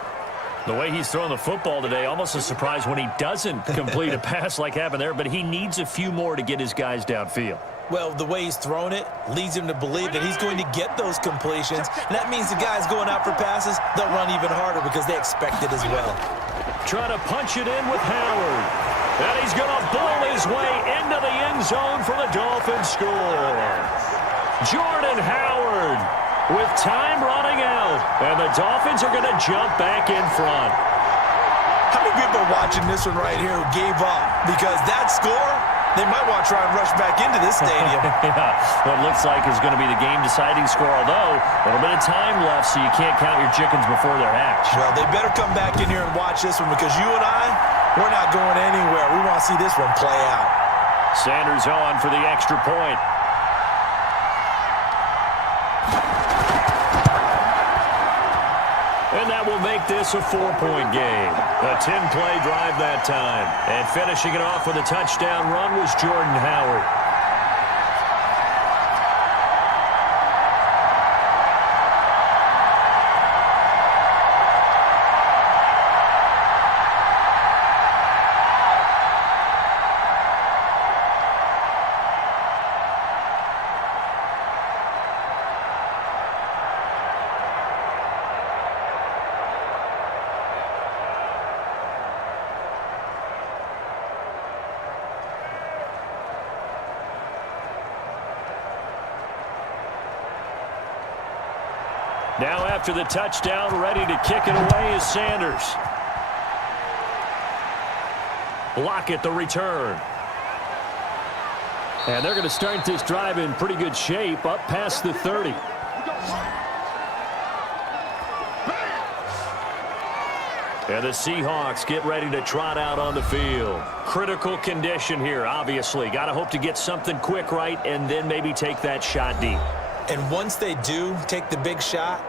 The way he's throwing the football today, almost a surprise when he doesn't complete a pass like happened there, but he needs a few more to get his guys downfield. Well, the way he's thrown it leads him to believe that he's going to get those completions. And that means the guys going out for passes, they'll run even harder because they expect it as well. Trying to punch it in with Howard. And he's going to bowl his way into the end zone for the Dolphins score. Jordan Howard with time running out. And the Dolphins are going to jump back in front. How many people are watching this one right here who gave up? Because that score, they might want to try and rush back into this stadium. Yeah, what looks like is going to be the game-deciding score, although a little bit of time left, so you can't count your chickens before they're hatched. Well, they better come back in here and watch this one because you and we're not going anywhere. We want to see this one play out. Sanders on for the extra point. And that will make this a 4-point game. A 10-play drive that time. And finishing it off with a touchdown run was Jordan Howard. Now after the touchdown, ready to kick it away is Sanders. Lockett the return. And they're going to start this drive in pretty good shape, up past the 30. And the Seahawks get ready to trot out on the field. Critical condition here, obviously. Got to hope to get something quick right and then maybe take that shot deep. And once they do take the big shot,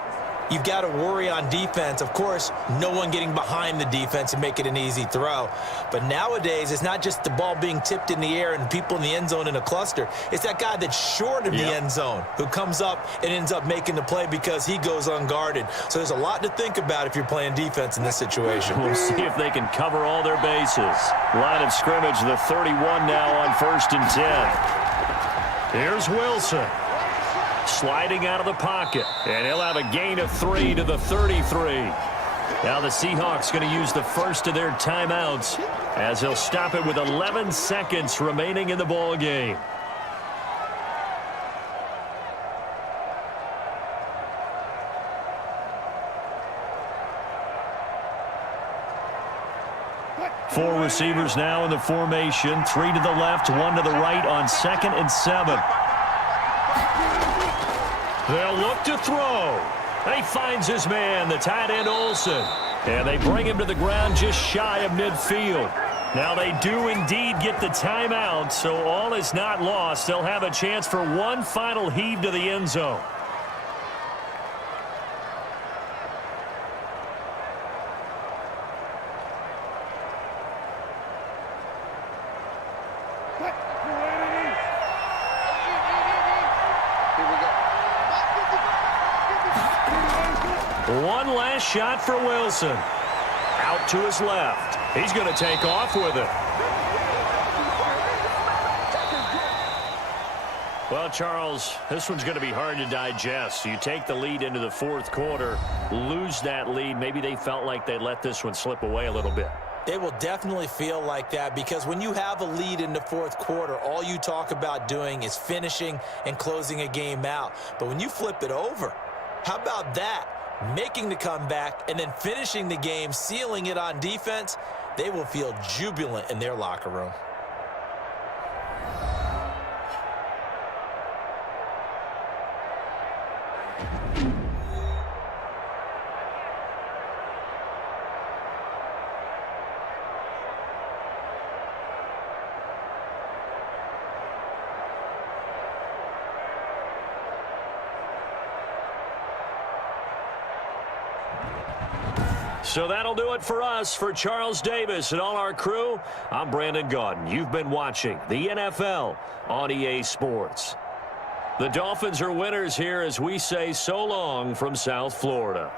you've got to worry on defense. Of course, no one getting behind the defense and make it an easy throw. But nowadays, it's not just the ball being tipped in the air and people in the end zone in a cluster. It's that guy that's short of the end zone who comes up and ends up making the play because he goes unguarded. So there's a lot to think about if you're playing defense in this situation. We'll see if they can cover all their bases. Line of scrimmage, the 31 now on 1st and 10. Here's Wilson. Sliding out of the pocket, and he'll have a gain of 3 to the 33. Now the Seahawks going to use the first of their timeouts as he'll stop it with 11 seconds remaining in the ball game. 4 receivers now in the formation. 3 to the left, 1 to the right on 2nd and 7. They'll look to throw. He finds his man, the tight end Olsen. And they bring him to the ground just shy of midfield. Now they do indeed get the timeout, so all is not lost. They'll have a chance for one final heave to the end zone. One last shot for Wilson. Out to his left. He's going to take off with it. Well, Charles, this one's going to be hard to digest. You take the lead into the 4th quarter, lose that lead. Maybe they felt like they let this one slip away a little bit. They will definitely feel like that because when you have a lead in the 4th quarter, all you talk about doing is finishing and closing a game out. But when you flip it over, how about that? Making the comeback and then finishing the game, sealing it on defense, they will feel jubilant in their locker room. So that'll do it for us. For Charles Davis and all our crew, I'm Brandon Gaudin. You've been watching the NFL on EA Sports. The Dolphins are winners here as we say so long from South Florida.